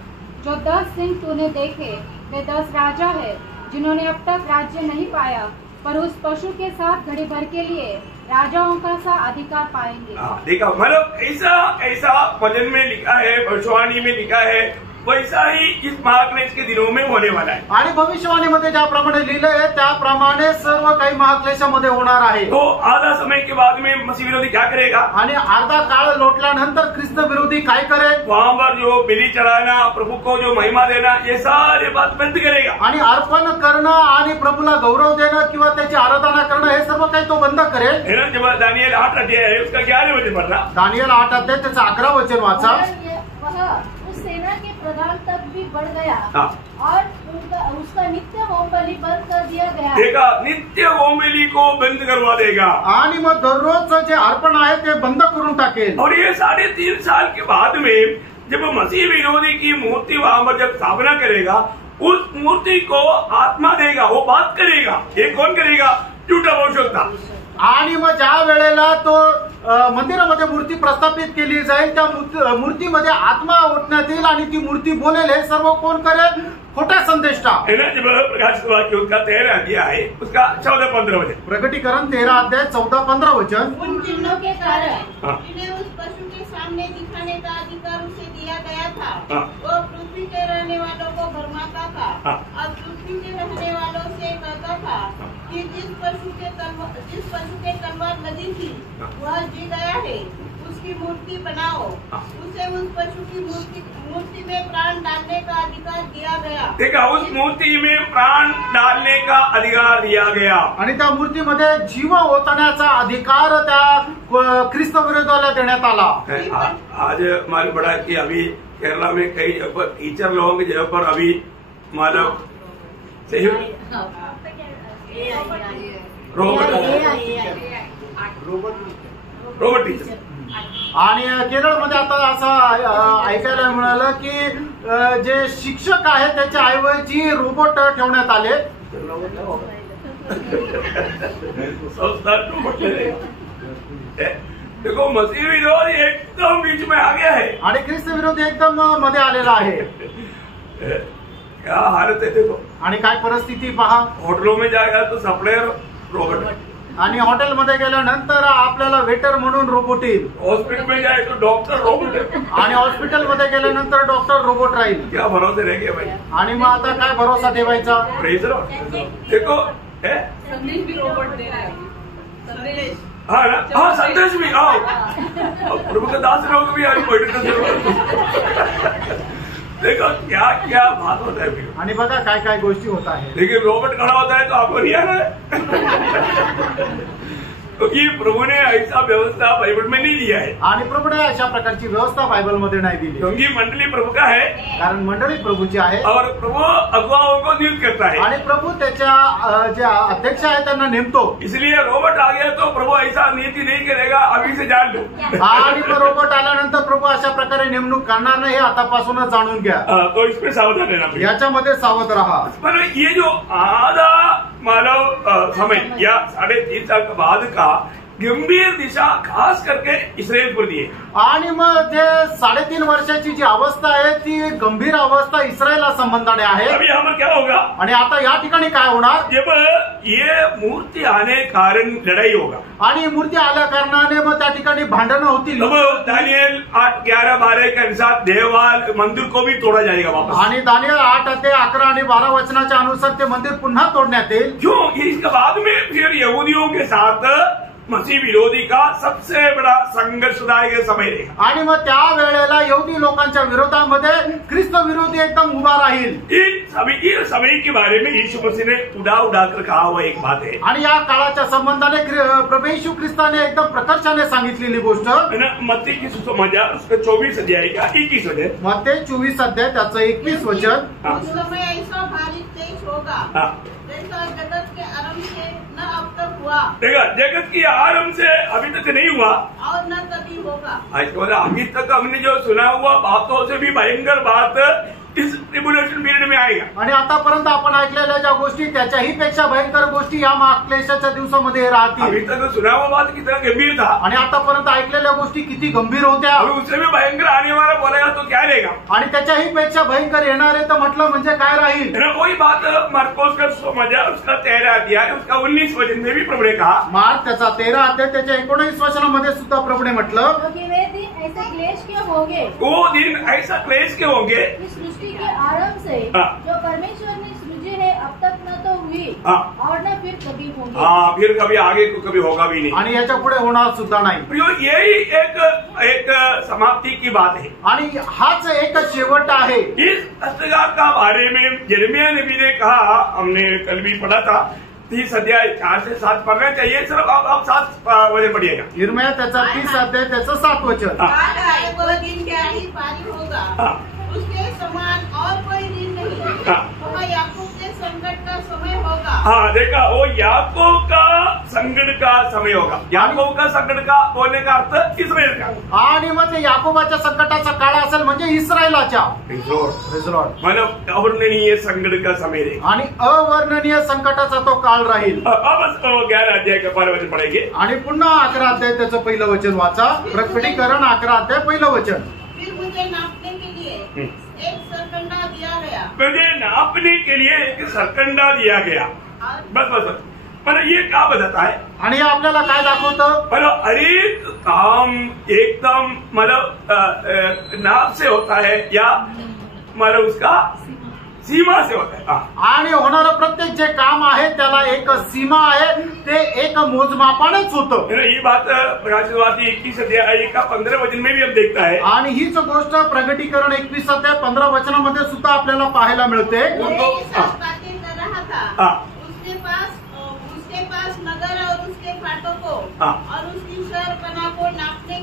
जो 10 सिंह तूने देखे वे 10 राजा है जिन्होंने अब तक राज्य नहीं पाया, पर उस पशु के साथ घड़ी भर के लिए राजाओं का सा अधिकार पाएंगे। देखा मतलब ऐसा वचन में लिखा है, भविष्यवाणी में लिखा है, वैसा ही इस महाक्लेश के दिनों में होने वाला है। आणि भविष्यवाणीमध्ये ज्याप्रमाणे लिहिलं आहे त्याप्रमाणे सर्व काही महाक्लेशामध्ये होणार आहे। तो आधा समय के बाद में मसीह विरोधी क्या करेगा? आणि अर्धा काळ लोटल्यानंतर ख्रिस्त विरोधी काय करेल? वहां पर जो बलि चढ़ाना, प्रभु को जो महिमा देना, ये सारे बात बंद करेगा आणि अर्पण करणं आणि प्रभूला गौरव देणं किंवा त्याची आराधना करणं हे सर्व काही तो बंद करेल। है ना? जब दानिएल 8 अध्याय है उसका 11 वचन पढ़ना। दानिएल 8 अध्याय त्याचं 11 वचन वाचा। सेना के प्रधान तक भी बढ़ गया और उसका नित्य होम बलि बंद कर दिया गया। देखा नित्य होम बलि को बंद करवा देगा आणि मग दररोजचं जे अर्पण आहे ते बंद करून टाकेल। और ये 3.5 साल के बाद में जब मसीह विरोधी की मूर्ति वहां पर जब स्थापना करेगा उस मूर्ति को आत्मा देगा, वो बात करेगा। ये कौन करेगा? झूठा भविष्यवक्ता। आणि मग ज्या वेळेला तो मंदिरामध्ये मूर्ती प्रस्थापित केली जाईल त्या मूर्तीमध्ये आत्मा ओतण्यात येईल आणि ती मूर्ती बोलेल। हे सर्व कोण करेल? खोटा संदेष्टा। जब प्रकाश वाक्य उसका 13 अध्याय है उसका 14-15 वचन। प्रकटीकरण 13 अध्याय 14-15 वचन। उन चिन्हों के कारण जिन्हें उस पशु के सामने दिखाने का अधिकार उसे दिया गया था वो पृथ्वी के रहने वालों को भरमाता था और पृथ्वी के रहने वालों से कहता था कि जिस पशु के तलवार लगी थी वह जी गया है, उसकी मूर्ति बनाओ, उसे उस पशु की मूर्ति में प्राण डालने का अधिकार दिया गया। देखा उस मूर्ति में प्राण डालने का अधिकार दिया गया आणि त्या मूर्तीमध्ये जीव ओतण्याचा अधिकार त्या ख्रिस्त विरोधाला देण्यात आला। आज हमारे बड़ा कि अभी केरला में कई टीचर लोगों के जगह पर अभी मतलब रोबोट टीचर. आणि केरळमध्ये आता असं ऐकायला मिळालं की जे शिक्षक आहेत त्याच्या ऐवजी रोबोट ठेवण्यात आले. देखो मसीह विरोध एकदम बीच में आ गया है आणि ख्रिस्त विरोधी एकदम मध्ये आलेला आहे. क्या हालत है देखो. आणि काय परिस्थिती पहा. होटलों में जाएगा तो सप्लायर रोबोट, आणि हॉटेलमध्ये गेल्यानंतर आपल्याला वेटर म्हणून रोबोट येईल. हॉस्पिटल में जाए तो डॉक्टर रोबोट है. आणि हॉस्पिटलमध्ये गेल्यानंतर डॉक्टर रोबोट राहील. क्या भरोसे रह गए भाई. आणि मग आता काय भरोसा ठेवायचा. देखो संदेश भी रोबोट दे रहा है. संदेश हाँ ना. हाँ संदेश भी. हाँ प्रभु के दास लोग भी आज देखो क्या क्या बात होता है फिर. आणि बघा काय काय गोष्टी होत आहे. लेकिन रोबोट खड़ा होता है तो आपको नहीं आना है. क्योंकि प्रभु ने ऐसा व्यवस्था बाइबल में नहीं दिया है. आणि प्रभूने अशा प्रकारची व्यवस्था बायबलमध्ये नाही दिली. क्योंकि मंडली प्रभु का है, कारण मंडळी प्रभूची आहे. और प्रभु अगुवाओं को नियुक्त करता है. आणि प्रभू त्याच्या जे अध्यक्ष आहेत त्यांना नेमतो. इसलिए रोबोट आ गया तो प्रभु ऐसा नीति नहीं करेगा, अभी से जान लो. आणि रोबोट आल्यानंतर प्रभू अशा प्रकारे नेमणूक करणार नाही हे आतापासूनच जाणून घ्या. तो इसमें सावधान रहना पड़ेगा. याच्यामध्ये सावध राहा. पर ये जो आधा मानव समय या 3.5 साल के बाद का गंभीर दिशा खास करके इस्राएल पर दिए. आणि मग जे 3.5 वर्षाची जी अवस्था आहे ती गंभीर अवस्था इस्रायलला संबंधाने आहे. अभी यहाँ पर क्या होगा. आणि आता या ठिकाणी काय होणार. जब ये मूर्ति आने कारण लड़ाई होगा. आणि मूर्ती आल्या कारणाने मग त्या ठिकाणी भांडणं होतील. दानियल 8, 11, 12 के अनुसार देवाल मंदिर को भी तोड़ा जाएगा वापस. आणि दानियल 8 ते 11 आणि 12 वचनाच्या अनुसार ते मंदिर पुन्हा तोडण्यात येईल. क्यों. इसके बाद में फिर यहूदियों के साथ मसीह विरोधी का सबसे बड़ा संघर्षदायक समय रहेगा. आणि मग त्या वेळेला यहूदी लोकांच्या विरोधामध्ये ख्रिस्त विरोधी एकदम उभा राहील. इन समय के बारे में यीशु मसीह ने उड़ा कर कहा हुआ एक बात है. आणि या काळाच्या संबंधाने प्रभू येशू ख्रिस्ताने एकदम प्रकर्षाने सांगितलेली गोष्ट मत्ती की सुसमाचार उसका 24 अध्याय का 21 वचन. मत्ती 24 अध्याय त्याचं 21 वचन. उस समय ऐसा भारी तेज होगा जैसा जगत के आरंभ से न अब तक हुआ. देखा जगत की आरंभ से अभी तक नहीं हुआ और न कभी होगा. अभी तक हमने जो सुना हुआ बातों से भी भयंकर बात इस ट्रिब्युलेशन पीरियड में आएगा. आणि आतापर्यंत आपण ऐकलेल्या ज्या गोष्टी त्याच्याही पेक्षा भयंकर गोष्टी या महाक्लेशाच्या दिवसामध्ये राहतील. अभी तक सुना हुआ बात कितना गंभीर था. आणि आतापर्यंत ऐकलेल्या गोष्टी किती गंभीर होत्या. अभी उससे भी भयंकर आने वाला बोलेगा तो क्या रहेगा. आणि त्याच्याही पेक्षा भयंकर येणार आहे तर म्हटलं म्हणजे काय राहील. वही बात मार्कोस का सुसमाचार उसका 13 अध्याय उसका 19 वचन में भी प्रभु ने कहा. मार्क त्याचा 13 अध्याय त्याच्या 19 वचनामध्ये सुद्धा प्रभूने म्हटलं क्योंकि वे दिन ऐसे क्लेश के होंगे. वो दिन ऐसा क्लेश के होंगे सृष्टि के आरंभ से जो परमेश्वर ने सृजी है अब तक न तो हुई और न फिर कभी होंगे. फिर कभी आगे को कभी होगा भी नहीं. आणि याच्या पुढे होणार सुद्धा नाही. यही एक समाप्ति की बात है. आणि हाच एक शेवट आहे. इस अस्तगार का बारे में यिर्मयाह नबी ने कहा. हमने कल भी पढ़ा था 30 अध्याय 4 से 7 पढ़ना चाहिए. सिर्फ आप 7 वचन पढ़िएगा. यिर्मयाह त्याचा 30 अध्याय त्याचं 7 वचन. वो दिन क्या ही पारी होगा उसके समान और कोई दिन नहीं. वह याकूब के संकट का समय होगा. देखा वो याकूब का संकट का समय होगा. याकूब का संकट का बोलने का अर्थ इस्राएल का. आणि मग ते याकोबाच्या संकटाचा काळ असेल म्हणजे इस्रायलाच्या. मतलब अवर्णनीय संकट का समय रहेगा. आणि अवर्णनीय संकटाचा तो काळ राहील. अब 11 अध्याय का 12 वचन पढ़ेंगे. आणि पुन्हा 11 अध्याय त्याचं पहिलं वचन वाचा. प्रकटीकरण 11 अध्याय पहिलं वचन. फिर मुझे नापने के लिए एक सरकंडा दिया गया. मुझे नापने के लिए एक सरकंडा दिया गया. बस पर ये क्या बताता है. आणि आपल्याला काय दाखवतं. मतलब हर एक काम एकदम मतलब नाप से होता है या मतलब उसका सीमा से होता है. आणि होणारं प्रत्येक जे काम आहे त्याला एक सीमा आहे. ते एक मोजमापानेच होतं. ये बात प्रकाशवादी 21 अध्याय का 15 वचन में भी हम देखता है. आणि हीच गोष्ट प्रगटीकरण 21 अध्याय 15 वचनामध्ये सुद्धा आपल्याला पाहायला मिळते. बातें कर रहा था. उसके पास नगर और उसके फाटकों और उसकी शहरपनाह को नापने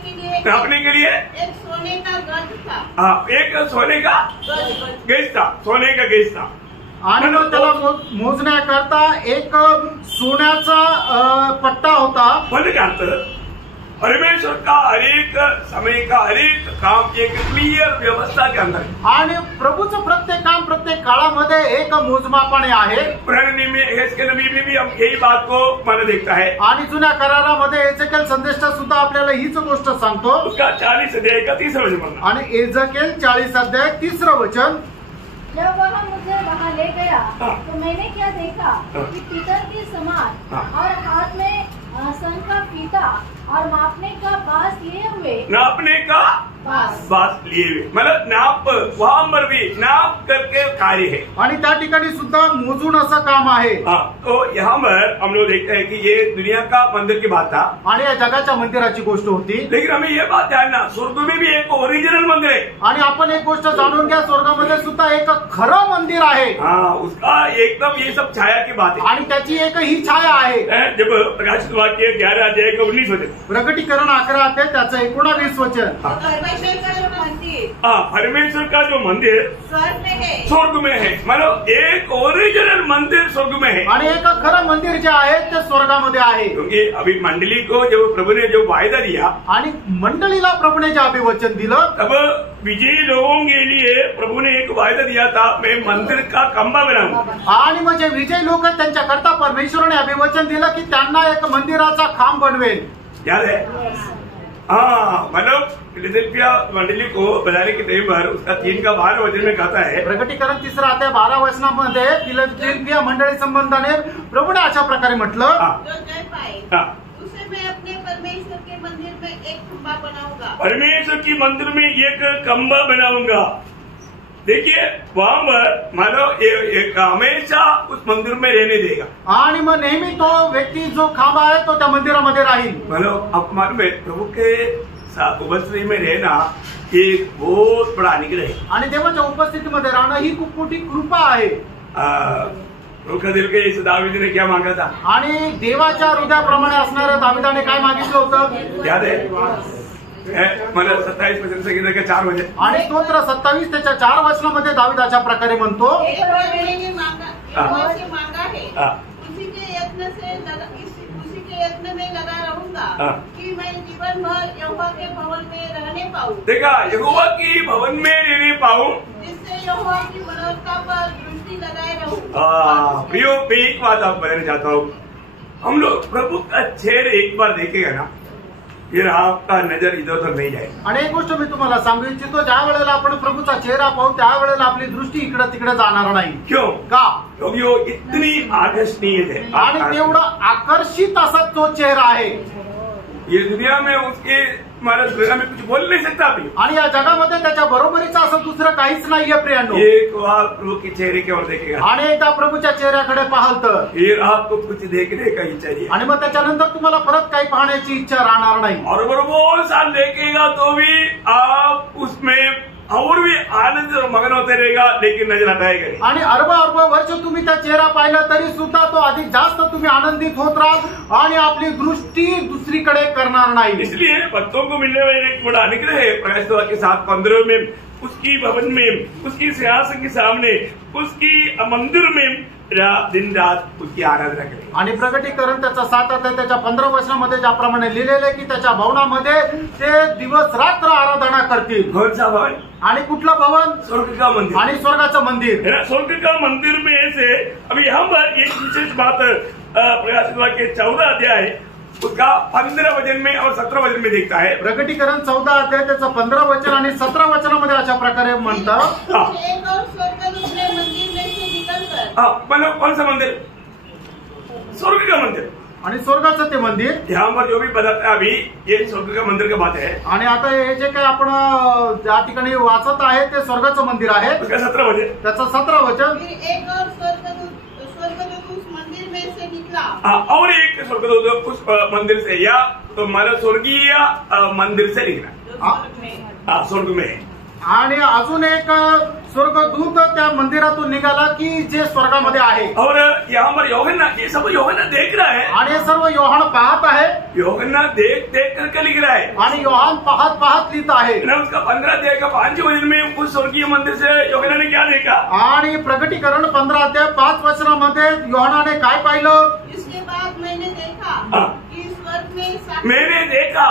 के लिए एक सोने का गज था. एक सोने का गेज था. सोने का गेज था. आणि मग त्याला मोजण्याकरता एक सोन्याचा पट्टा होता. म्हणजे काय अर्थ, परमेश्वर का हरेक समय का हरेक काम एक क्लियर व्यवस्था के अंदर, आणि प्रभूचं प्रत्येक काम प्रत्येक काळामध्ये एक मोजमापाने आहे. पुराने में एहेजकेल नबी में भी हम यही बात को मन देखता है. आणि जुन्या करारामध्ये एजेकेल संदेष्टा सुद्धा आपल्याला हीच गोष्ट सांगतो. उसका 40 अध्याय का 30 वचन म्हणा. आणि एजेकेल 40 अध्याय 30 वचन, जब वह मुझे वहाँ ले गया तो मैंने क्या देखा कि पीतल के समान और हाथ में सन का फीता और मापने का बांस लिए हुए, नापने का बांस लिए हुए, मतलब नाप, वहां पर भी नाप करके कार्य है. आणि त्या ठिकाणी सुद्धा मोजून असं काम आहे. तो यहाँ पर हम लोग देखते हैं कि ये दुनिया का मंदिर की बात था, आणि या जगाच्या मंदिराची गोष्ट होती. लेकिन हमें ये बात जानना, स्वर्ग में भी एक ओरिजिनल मंदिर है. आणि आपण एक गोष्ट जाणून घ्या, स्वर्गामध्ये सुद्धा एक खरं मंदिर आहे. हाँ, उसका एकदम ये सब छाया की बात है. आणि त्याची एक ही छाया आहे. जब प्रकाशित वाक्य 11 अध्याय का 19 वचन, प्रकटीकरण 11 अध्याय त्याचं 19 वचन, परमेश्वर का जो मंदिर स्वर्ग में है, मतलब एक ओरिजिनल मंदिर स्वर्ग में है. आणि एक खरं मंदिर जे आहे ते स्वर्गामध्ये आहे. क्योंकि अभी मंडली को जब प्रभु ने जो वायदा दिया, आणि मंडळीला प्रभूने जे अभिवचन दिलं, तब विजयी लोगों के लिए प्रभु ने एक वायदा दिया था, मैं मंदिर का खंबा बनाऊंगा. आणि म्हणजे विजय लोक त्यांच्या करता परमेश्वराने अभिवचन दिलं की त्यांना एक मंदिराचा खांब बनवेल. याद है? हाँ, मतलब फिलाडेल्फिया मंडली को बनाने के टाइम पर उसका 3 का 12 वचन में कहता है, प्रकटीकरण 3 अध्याय 12 वचनामध्ये फिलाडेल्फिया मंडळी संबंधाने प्रभूने अशा प्रकारे म्हटलं, जो जय पाए उसे मैं अपने परमेश्वर के मंदिर में एक खंबा बनाऊंगा. परमेश्वर की मंदिर में एक खंबा बनाऊंगा. देखिए वहां पर मानो हमेशा उस मंदिर में रहने देगा. आणि मग नेहमी तो व्यक्ती जो खांब आहे तो त्या मंदिरामध्ये राहील. मतलब अपमान में प्रभु के उपस्थिति में रहना एक बहुत बड़ा अनुग्रह है. आणि देवाच्या उपस्थितीमध्ये राहणं ही खूप मोठी कृपा आहे. प्रभु का दिल के इस दावीद ने क्या मांगा था? आणि देवाच्या हृदयाप्रमाणे असणाऱ्या दाविदाने काय मागितलं होतं? याद है? मला 27 वचन सांगितलं का 4 वचन, आणि स्तोत्र 27 त्याच्या 4 वचनामध्ये दावीद अशा प्रकारे म्हणतो, मांगा है, उसी के यत्न में लगा रहूंगा कि मैं जीवन भर यहोवा के भवन में रहने पाऊं. देखा, यहोवा की भवन में रहने पाऊं, जिससे यहोवा की मनोरथा पर दृष्टि लगाए रहूं. प्रियो, मैं एक बात आप बताना चाहता हूँ, हम लोग प्रभु का चेहरा एक बार देखेगा ना, फिर आपका नजर इधर उधर नहीं जाएगा. आणि एक गोष्ट मी तुम्हाला सांगू इच्छितो, ज्या वेळेला आपण प्रभूचा चेहरा पाहू त्यावेळेला आपली दृष्टी इकडे तिकडे जाणार नाही. क्यों? का? क्योंकि वो इतनी आकर्षणीय है. आणि तेवढं आकर्षित असा तो चेहरा आहे. ये दुनिया में उसके हमारा दुनिया में कुछ बोल नहीं सकता अभी. आणि या जगामध्ये त्याच्या बरोबरीचं असं दुसरं काहीच नाहीये प्रियांनो. एक बार प्रभु के चेहरे की ओर देखेगा, आणि एकदा प्रभूच्या चेहऱ्याकडे पाहाल तर फिर आपको कुछ देखने का इच्छा नहीं. आणि मग त्याच्यानंतर तुम्हाला परत काही पाहण्याची इच्छा राहणार नाही. और बहुत साल देखेगा तो भी आप उसमें और भी आनंद और मगन होते रहेगा, लेकिन नजर हटाएगा नहीं. आणि अर्ब वर्ष तुम्ही त्या चेहरा पाहिला तरी सुद्धा तो अधिक जास्त तुम्ही आनंदित होत राहाल आणि आपली दृष्टी दुसरीकडे करणार नाही. इसलिए भक्तों को मिलने वाले एक बड़ा अनुग्रह है. प्रकाशित वाक्य 7:15 में उसकी भवन में, उसकी सिंहासन के सामने, उसकी मंदिर में दिन रात उसकी आराधना करें. आणि प्रकटीकरण त्याचा 7 अध्याय त्याच्या 15 वचनामध्ये ज्याप्रमाणे लिहिलेलं आहे की त्याच्या भवनामध्ये ते दिवस रात्र आराधना करतील. कौन सा भवन? आणि कुठलं भवन? स्वर्ग का मंदिर. आणि स्वर्गाचं मंदिर. स्वर्ग का मंदिर में से अभी यहाँ पर एक विशेष बात प्रकाशित वाक्य 14 अध्याय उसका 15 वचन में और 17 वचन में देखता है. प्रकटीकरण 14 अध्याय त्याचं 15 वचन आणि 17 वचनामध्ये अशा प्रकारे म्हणतात, मतलब कौन सा मंदिर? स्वर्ग का मंदिर. आणि स्वर्गाचं ते मंदिर. यहाँ पर जो भी बताता है अभी ये स्वर्ग का मंदिर का बात है. आणि आता हे जे काही आपण ज्या ठिकाणी वाचत आहे ते स्वर्गाचं मंदिर आहे. उसका 17 वचन. त्याचं 17 वचन, एक और स्वर्गदूत उस मंदिर में से निकला. और एक स्वर्गदूत उस मंदिर से, या तो हमारा स्वर्गीय मंदिर से निकला. स्वर्ग में. आणि अजून एक स्वर्गदूत त्या मंदिरातून निघाला की जे स्वर्गामध्ये आहे. और यहाँ पर यूहन्ना, ये सब यूहन्ना देख रहा है आणि हे सर्व योहान पाहत आहे. यूहन्ना देख देख करके लिख रहा है आणि योहान पाहत पाहत लिहित आहे. उसका 15 अध्याय का 5 वचन में उस स्वर्गीय मंदिर से यूहन्ना ने क्या देखा? आणि प्रकटीकरण 15 अध्याय 5 वचनामध्ये योहानाने काय पाहिलं? इसके बाद मैंने देखा कि स्वर्ग में मैंने देखा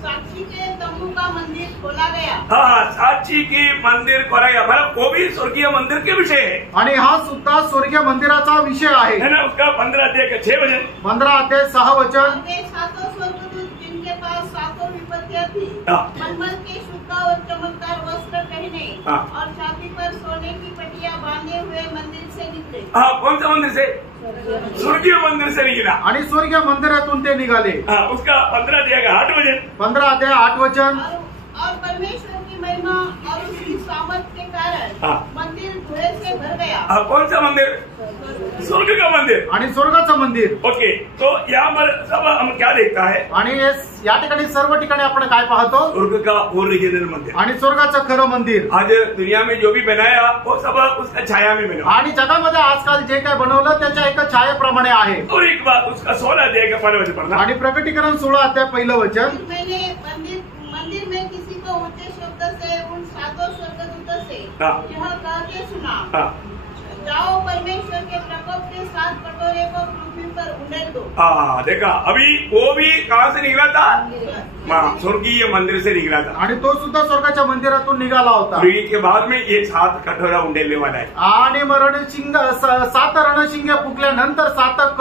साक्षी के तंबू का मंदिर खोला गया. हाँ, साक्षी की मंदिर खोला गया, मतलब वो भी स्वर्गीय मंदिर के विषय है. आणि हा सुद्धा स्वर्गीय मंदिराचा विषय आहे. है ना. उसका 15 अध्याय का 6 वचन, 15 अध्याय 6 वचन. सातों स्वर्गदूत जिनके पास सातों विपत्तियां थी, मलमल के शुद्ध और चमकदार वस्त्र पहने और छाती पर सोने की पटिया बांधे हुए मंदिर से निकले. हाँ, कौन सा मंदिर से? स्वर्गीय मंदिर से निकला. आणि स्वर्गीय मंदिरातून ते निघाले. उसका 15 अध्याय का 8 वचन, 15 अध्याय 8 वचन. और परमेश्वर की महिमा और उसकी सामर्थ के कारण मंदिर धुएं से भर गया. कौन सा मंदिर? स्वर्ग का मंदिर आणि स्वर्गाचं मंदिर. ओके. तो यहाँ पर सब हम क्या देखता है? आणि या ठिकाणी सर्व ठिकाणी आपण काय पाहतो? स्वर्ग का ओरिजिनल मंदिर आणि स्वर्गाचं खरं मंदिर. आज दुनिया में जो भी बनाया वो सब उसका छाया में बना. आणि जगामध्ये आजकाल जे काय बनवलं त्याच्या एका छायेप्रमाणे आहे. और एक बात, उसका 16 अध्याय का 1 वचन पढ़ना. आणि प्रकटीकरण 16 अध्याय 1 वचन. मैंने मंदिर में किसी को ऊंचे शब्द से उन सातों स्वर्गदूतों से यह कहते सुना, जाओ परमेश्वर के प्रकोप के साथ कटोरे को पृथ्वी पर उंडेल दो. देखा, अभी वो भी कहाँ से निकला था? स्वर्गीय मंदिर से निकला था. आणि तो सुद्धा स्वर्गाच्या मंदिरातून निघाला होता. के बाद में ये 7 कटोरा उंडेलने वाला है. आणि रणशिंग 7 रणशिंगे फुकल्यानंतर 7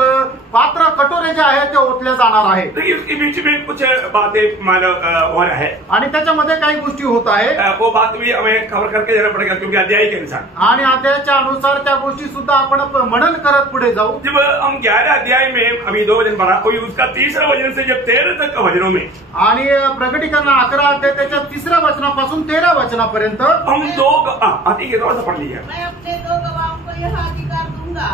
पात्र कटोरे जे आहेत ते ओतले जाणार आहे. उसके बीच में कुछ बातें मानव हो रहा है आणि त्याच्यामध्ये काही गोष्टी होत आहे. वो बात भी हमें कवर करके जाना पड़ेगा क्योंकि अध्याय के अनुसार. आणि अध्यायाच्या अनुसार त्या गोष्टी सुद्धा आपण मनन करत पुढे जाऊ. जब हम 11 अध्याय में अभी 2 वचन पढ़ा, कोई उसका 3रा वचन से जब 13 तक का वचनों में, आणि प्रकटीकरण 11 अध्याय त्याच्या 3ऱ्या वचनापासून 13 वचनापर्यंत हम 2 आती थोड़ा सा पढ़ लीजिए. मैं अपने 2 गवाहों को यह अधिकार दूंगा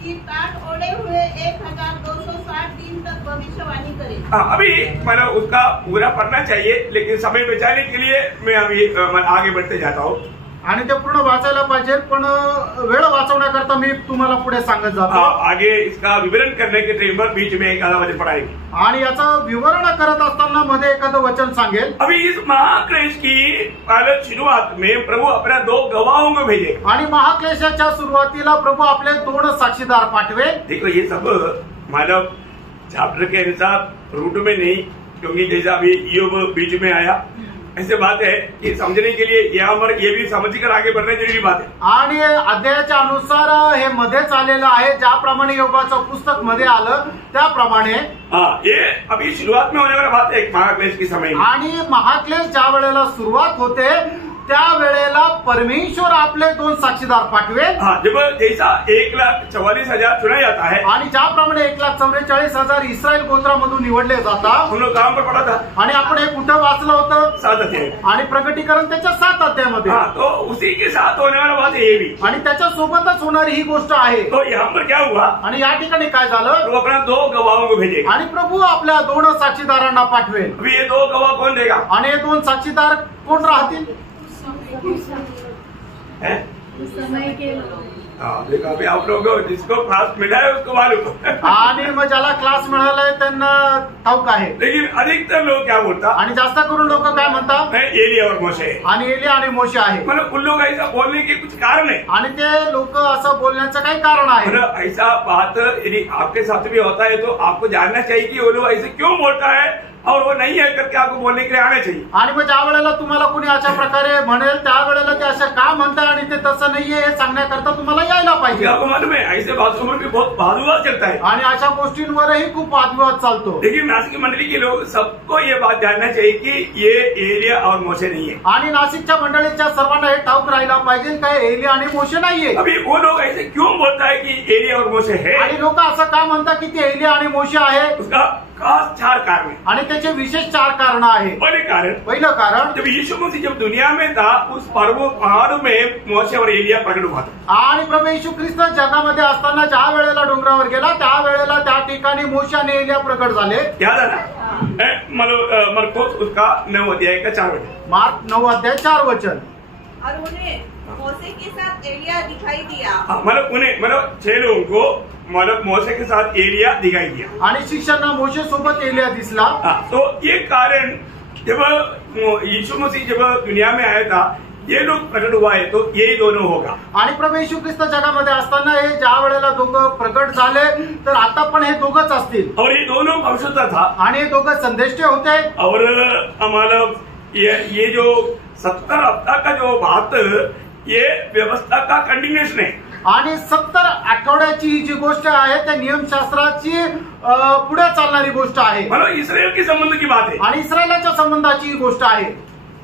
कि टाट ओढ़े हुए 1260 दिन तक भविष्यवाणी करें. अभी मैंने उसका पूरा पढ़ना चाहिए, लेकिन समय बचाने के लिए मैं अभी आगे बढ़ते जाता हूँ. आणि ते पूर्ण वाचायला पाहिजे, पण वेळ वाचवण्याकरता मी तुम्हाला पुढे सांगत जातो. आगे इसका विवरण करने के टाइम पर बीच में एक आधा वचन पढ़ाएंगे. आणि याचं विवरण करत असताना मध्ये एखादं वचन सांगेल. अभी इस महाक्लेश की शुरुआत में प्रभु अपना 2 गवाहों को भेजे. आणि महाक्लेशाच्या सुरुवातीला प्रभू आपले 2 साक्षीदार पाठवे. देखो, ये सब मानव चैप्टर के अनुसार रूट में नहीं, क्योंकि जैसा अभी योग बीच में आया, ऐसे बात है कि समझने के लिए यहाँ पर ये भी समझकर आगे बढ़ने जरूरी बात है. आणि अध्यायाच्या अनुसार हे मध्येच आलेलं आहे. ज्याप्रमाणे योगाचं पुस्तक मध्ये आलं त्याप्रमाणे ये अभी शुरुआत में होने वाला बात है महाक्लेश की समय. आणि महाक्लेश ज्या वेळेला सुरुवात होते त्यावेळेला परमेश्वर आपले 2 साक्षीदार पाठवे. जब जैसा 1,44,000 चुना जाता है, आणि ज्याप्रमाणे 1,44,000 इस्रायल गोत्रामधून निवडले जातात. उन्होंने काम पर पढ़ा था. आणि आपण हे कुठं वाचलं होतं? 7 अध्याय. आणि प्रकटीकरण त्याच्या 7 अध्यायामध्ये. तो उसी के साथ होने वाला बात है ये भी. आणि त्याच्या सोबतच होणारी ही गोष्ट आहे. तो यहाँ पर क्या हुआ? आणि या ठिकाणी काय झालं? तो अपना 2 गवाहों को भेजे. आणि प्रभू आपल्या 2 साक्षीदारांना पाठवेल. अभी ये 2 गवाह कौन देगा? आणि हे 2 साक्षीदार कोण राहतील? समय के देखो, अभी आप लोग जिसको क्लास मिला है उसको मालूम. आणि मग ज्याला क्लास मिळालाय त्यांना ठाऊक आहे. लेकिन अधिकतर लोग क्या बोलता? आणि जास्त करून लोक काय म्हणतात? एलिया और मोशे. आणि एलिया आणि मोशे आहे. मतलब उन लोग ऐसा बोलने के कुछ कारण है. आणि ते लोक असं बोलण्याचं काही कारण आहे. मतलब ऐसा बात यदि आपके साथ भी होता है तो आपको जानना चाहिए कि वो लोग ऐसे क्यों बोलता है और वो नहीं है करके आपको बोलने के लिए आना चाहिए. आणि मग ज्या वेळेला तुम्हाला कोणी अशा प्रकारे म्हणेल त्यावेळेला ते असं का म्हणतात आणि ते तसं नाहीये हे सांगण्याकरता तुम्हाला यायला पाहिजे. आपको मालूम है ऐसे बातों पर भी बहुत वादविवाद चलता है. आणि अशा गोष्टींवरही खूप वादविवाद चालतो. लेकिन नासिक मंडली के लोग सबको ये बात जानना चाहिए कि ये एलिया और मोशे नहीं है. आणि नाशिकच्या मंडळीच्या सर्वांना हे ठाऊक राहायला पाहिजे काय एलिया आणि मोशे नाहीये. अभी वो लोग ऐसे क्यों बोलता है कि एलिया और मोशे है? आणि लोक असं का म्हणतात की ते एलिया आणि मोशे आहे? उसका खास 4 कारण. आणि त्याचे विशेष 4 कारण आहे. पहिलं कारण, जब यीशु मसीह जब दुनिया में था उस पहाड़ में मोशे और एलिया प्रकट हुआ था. आणि प्रभू येशू ख्रिस्त जगामध्ये असताना ज्या वेळेला डोंगरावर गेला त्यावेळेला त्या ठिकाणी मोशे आणि एलिया प्रकट झाले. क्या झालं? मरकुस उसका 9 अध्याय का 4 वचन। मार्क 9 अध्याय 4 वचन। और उन्हें मोसे के साथ एलिया दिखाई दिया। मतलब 6 लोगों को मोसे के साथ एलिया दिखाई दिया आणि शिष्यांना मोशे सोबत एलिया दिसला। तो ये कारण जब यीशु मसीह जब दुनिया में आया था ये लोग प्रकट हुआ है तो यही दोनों होगा। आणि प्रभू येशू ख्रिस्त जगामध्ये असताना हे ज्या वेळेला दोघं प्रकट झाले तर आता पण हे दोघंच असतील। और ये दोनों भविष्यता था आणि हे दोघं संदेष्टे होते। और हमारा ये जो 70 हफ्ता का जो बात ये व्यवस्था का कंटिन्यूएशन है आणि 70 आठवड्याची जी गोष्ट आहे त्या नियमशास्त्राची पुढे चालणारी गोष्ट आहे। मतलब इस्राएल के संबंध की बात है आणि इस्रायलाच्या संबंधाची गोष्ट आहे।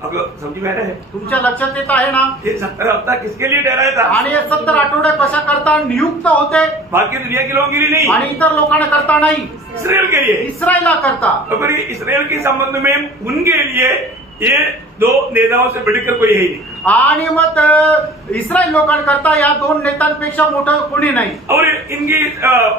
अब समझ में आ रहा है तुमच्या लक्षात येत आहे ना? ये 70 हफ्ता किसके लिए ठहराया था? आणि हे 70 आठवडे कशा करता नियुक्त होते? बाकी दुनिया के लोगों के लिए नहीं आणि इतर लोकांना करता नाही, इस्राएल के लिए, इस्रायला करता। अगर इस्राएल के संबंध में उनके लिए ये 2 नेताओं से बढ़कर कोई है ही नहीं। आणि मग इस्रायल लोकांकरता या 2 नेत्यांपेक्षा मोठं कोणी नाही। और इनकी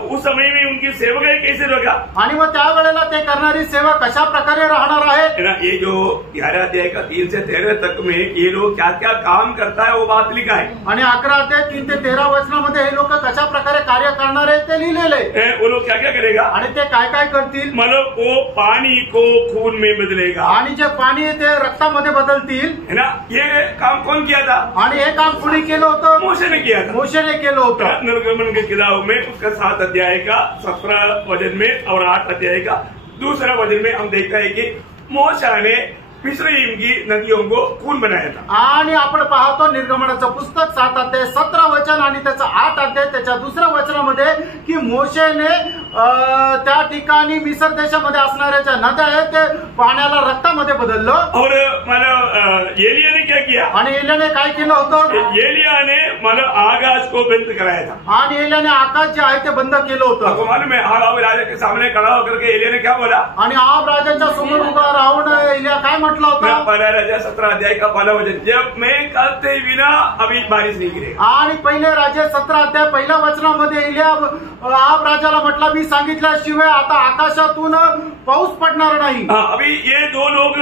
उस समय में उनकी सेवकाई कैसे होगा? आणि मग त्यावेळेला ते करणारी सेवा कशा प्रकारे राहणार आहे ना? ये जो 11 अध्याय का 3 से 13 तक में ये लोग क्या क्या काम करता है वो बात लिखा है। आणि 11 अध्याय 3 ते 13 वचनामध्ये हे लोक कशा प्रकारे कार्य करणार आहे ते लिहिलेले। वो लोग क्या क्या करेगा आणि ते काय काय करतील? मतलब वो पानी को खून में बदलेगा आणि जे पाणी आहे ते रक्तामध्ये बदलतील, है ना? ये काम कौन किया था? आणि हे काम कोणी केलं होतं? मोशे ने किया था। मोशेने केलं होतं। निर्गमन की किताब में उसका 7 अध्याय का 17 वचन में और 8 अध्याय का 2 वचन में हम देखते हैं कि मोशा ने मिस्रईम की नदियों को खून बनाया था। आणि आपण पाहतो निर्गमनाचं पुस्तक 7 अध्याय 17 वचन आणि त्याचा 8 अध्याय त्याच्या 2 वचनामध्ये की मोशेने त्या ठिकाणी मिस्र देशामध्ये असणाऱ्या ज्या नद्या आहेत ते पाण्याला रक्तामध्ये बदललं। और एलिया ने क्या किया? आणि एलियाने काय केलं होतं? एलिया ने मतलब आकाश को बंद कराया था। आणि एलियाने आकाश जे आहे ते बंद केलं होतं। आपको मालूम है आहाब राजा के सामने खड़ा होकर के एलिया ने क्या बोला? आणि आहाब राजाच्या समोर उभा राहून एलिया काय म्हटलं होतं? पहला राजा 17 अध्याय का 1 वचन, जब मैं कहते बिना अभी बारिश नहीं गिरेगा। आणि पहिले राजा 17 अध्याय 1 वचनामध्ये एलिया आहाब राजाला म्हटलं मी सांगितल्याशिवाय आता आकाशातून पाऊस पडणार नाही। अभी ये 2 लोग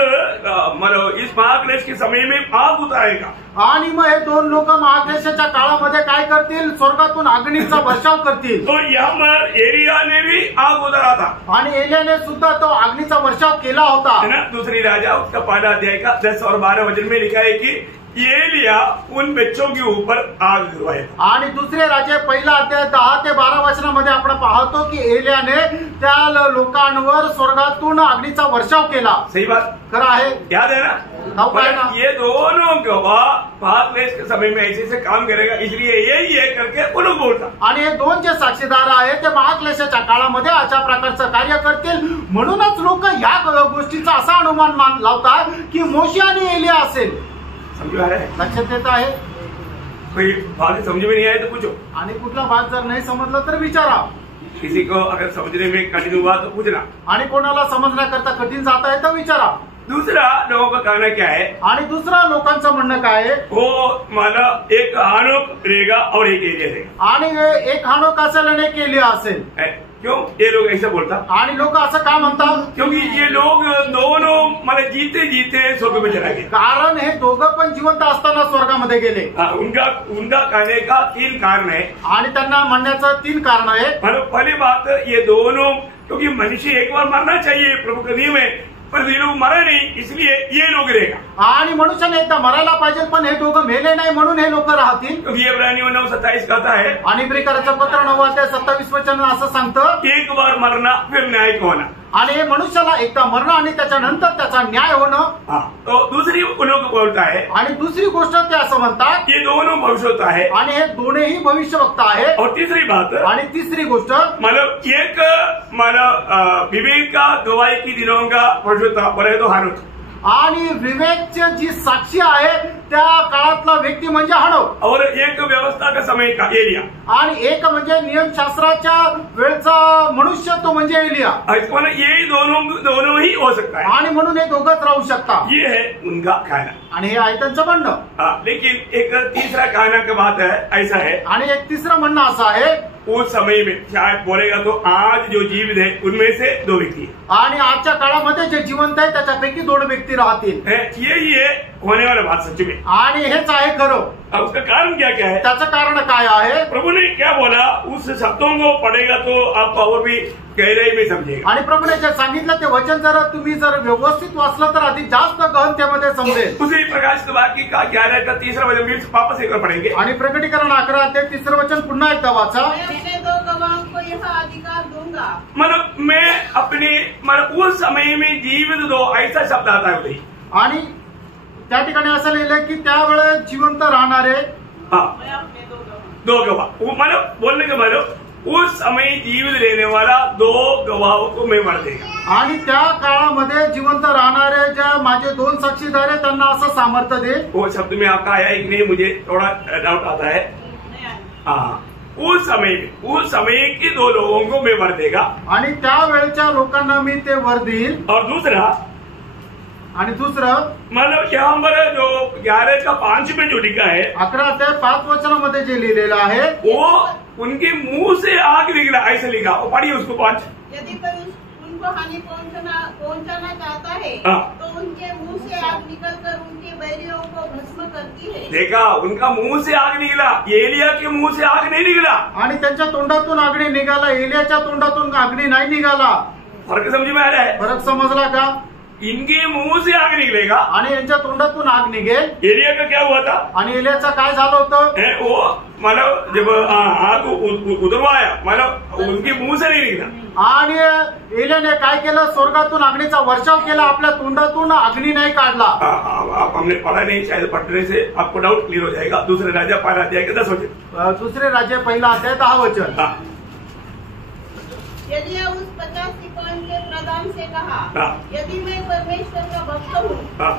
मतलब इस महाक्लेश के समय में आग उतारेगा। आणि मग हे 2 लोक महाक्लेशाच्या काळामध्ये काय करतील? स्वर्गातून अग्नीचा वर्षाव करतील। तो यहाँ पर एलिया ने भी आग उतारा था आणि एलियाने सुद्धा तो अग्नीचा वर्षाव केला होता। है ना? दूसरी राजा उसका 1 अध्याय का 10 और 12 वचन में लिखा है कि एलिया उन बच्चों के ऊपर आग गिरवाया। आणि दुसरे राजे 1 अध्याय 10 ते 12 वचनामध्ये आपण पाहतो की एलियाने त्या लोकांवर स्वर्गातून अग्नीचा वर्षाव केला। सही बात खरं आहे, याद है ना? ये दोनों गवाह महाक्लेश के समय में ऐसे से काम करेगा इसलिए ये करके वो लोग बोलता। आणि हे 2 जे साक्षीदार आहेत ते महाक्लेशाच्या काळामध्ये अशा प्रकारचं कार्य करतील म्हणूनच लोक या गोष्टीचा असा अनुमान लावतात की मोशे आणि एलिया असेल। समझ आ रहा है? लक्षात येत आहे? कोई बात समझ में नहीं आए तो पूछो। आणि कुठला भाग जर नाही समजला तर विचारा। किसी को अगर समझने में कठिन हुआ तो पूछना। आणि कोणाला समजण्याकरता कठीण जात आहे तर विचारा। दूसरा लोगों का कहना क्या है? आणि दुसरा लोकांचं म्हणणं काय आहे? वो माना एक हानोक रहेगा और एक एलिया रहेगा। आणि एक हानोक असेल आणि एक एलिया असेल। क्यों ये लोग ऐसा बोलता? आणि लोक असं का म्हणतात? क्योंकि ये लोग दोनों मतलब जीते जीते स्वर्ग में चला गए। कारण हे दोघं पण जिवंत असताना स्वर्गामध्ये गेले। उनका कहने का 3 कारण है आणि त्यांना म्हणण्याचं 3 कारण आहे। पहली बात ये दोनों, क्योंकि मनुष्य एक बार मरना चाहिए, प्रभु का नियम है, पर ये लोग मरा नहीं इसलिए ये लोग रहेगा। आणि मनुष्याने एकदा मरायला पाहिजे पण हे दोघं मेले नाही म्हणून हे लोक राहतील। क्योंकि इब्रानियों 9:27 कहता है आणि इब्रिकराचं पत्र 9 अध्याय 27 वचन असं सांगतं एक बार मरना फिर न्याय होना। आणि हे मनुष्याला एकदा मरणं आणि त्याच्यानंतर त्याचा न्याय होणं। तो दूसरी लोग बोलता है आणि दुसरी गोष्ट ते असं म्हणतात ये दोनों भविष्यवक्ता है आणि हे दोन्ही भविष्यवक्ता आहे। और तीसरी बात आणि तिसरी गोष्ट मतलब एक मतलब विवेक का गवाही की दिनों का भविष्यवक्ता बोले तो हानोक। आणि विवेकची जी साक्षी आहे त्या काळातला व्यक्ती म्हणजे हानोक। और एक व्यवस्था का समय का एलिया। आणि एक म्हणजे नियमशास्त्राच्या वेळचा मनुष्य तो म्हणजे एलिया। ये दोनों ही हो सकता है आणि म्हणून हे दोघंच राहू शकतात। ये है उनका कहना आणि हे आहे त्यांचं म्हणणं। लेकिन एक तीसरा कहना का बात है ऐसा है। आणि एक तिसरं म्हणणं असं आहे उस समय में शायद बोलेगा तो आज जो जीवित है उनमें से 2 व्यक्ति आणि आजच्या काळामध्ये जे जिवंत आहे त्याच्यापैकी 2 व्यक्ती राहतील. यही है होने वाला बात सच में. आणि हेच आहे खरं. अब उसका कारण क्या क्या है? त्याचं कारण काय आहे? प्रभु ने क्या बोला उस शब्दों को पढ़ेगा तो आपको और भी गहराई में समझेगा. आणि प्रभूने जे सांगितलं ते वचन जर तुम्ही जर व्यवस्थित वाचलं तर अधिक जास्त गहनतेमध्ये समजेल. उसी प्रकाशित वाक्य का 11 का 3रा वचन वापस एक बार पढ़ेंगे. आणि प्रकटीकरण 11 ते 3रं वचन पुन्हा एकदा वाचा. अपने 2 गवाहों को यह अधिकार दूंगा. मतलब मैं अपने मतलब उस समय में जीवित 2 ऐसा शब्द आता है उधर. आणि त्या ठिकाणी असं लिहिलंय की त्यावेळेस जिवंत राहणारे मैं अपने 2 गवाह 2 गवाह. मतलब बोलने का मतलब उस समय जीवित रहने वाला 2 गवाहों को मैं मार देगा. आणि त्या काळामध्ये जिवंत राहणारे ज्या माझे 2 साक्षीदार आहेत त्यांना असं सामर्थ्य दे. वो शब्द में आपका आया कि नहीं मुझे थोड़ा डाउट आता है. हाँ उस समय के 2 लोगों को मैं वर देगा. आणि त्यावेळच्या लोकांना मी ते वर देईल. और दूसरा आणि दुसरं मतलब यहाँ पर जो 11 का 5 में जो लिखा है 11 ते 5 वचनामध्ये जे लिहिलेलं आहे वो उनके मुंह से आग निकला ऐसे लिखा. वो पढ़िए उसको 5. यदि कोई उनको हानि पहुंचाना चाहता है तो उनके मुंह से आग निकलकर उनके बैरियों को भस्म करती है. देखा उनका मुंह से आग निकला. एलिया के मुंह से आग नहीं निकला. आणि त्यांच्या तोंडातून अग्नी निघाला. एलियाच्या तोंडातून अग्नी नाही निघाला. फर्क समझ में आ रहा है? फरक समजला का? इनके मुंह से आग निकलेगा आणि यांच्या तोंडातून आग निघेल. एलिया का क्या हुआ था? आणि एलियाचं काय झालं होतं? वो मतलब जब आग उतरवाया मतलब उनके मुंह से नहीं निकला. आणि एलियाने काय केलं? स्वर्गातून अग्नीचा वर्षाव केला. आपल्या तोंडातून अग्नी नाही काढला. आप हमने पढ़ा नहीं शायद पढ़ने से आपको डाउट क्लियर हो जाएगा. दूसरे राजा 1 अध्याय के 10 वचन. दुसरे राज्य 1 अध्याय 10 वचन. यदि उस 50 सिपाहियों के प्रधान से कहा यदि मैं परमेश्वर का भक्त हूँ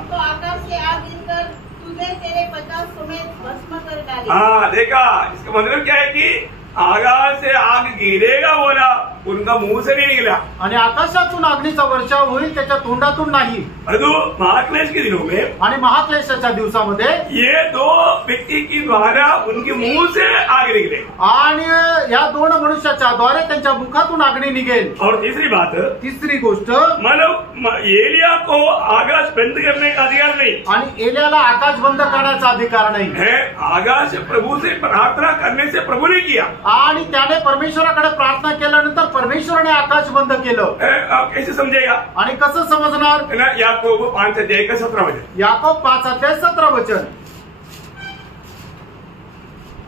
तो आकाश से आग गिरकर तुझे तेरे 50 समेत भस्म कर डाले. हाँ देखा इसका मतलब क्या है कि आकाश से आग गिरेगा बोला उनका मुंह से नहीं निकला. आणि आकाशातून अग्नीचा वर्षाव होईल त्याच्या तोंडातून नाही. परंतु महाक्लेश के दिनों में आणि महाक्लेशाच्या दिवसामध्ये ये 2 व्यक्ति की द्वारा उनके मुंह से आग निकले. आणि या 2 मनुष्याच्या द्वारे त्यांच्या मुखातून अग्नी निघेल. और तीसरी बात तिसरी गोष्ट मतलब एलिया को आकाश बंद करने का अधिकार नहीं. आणि एलियाला आकाश बंद करण्याचा अधिकार नाही है. आकाश प्रभु से प्रार्थना करने से प्रभु ने किया. आणि त्याने परमेश्वराकडे प्रार्थना केल्यानंतर परमेश्वराने आकाश बंद केलं. आप कैसे समझेगा? आणि कसं समजणार? याकोब 5 अध्याय का 17 वचन. याकोब 5 अध्याय 17 वचन.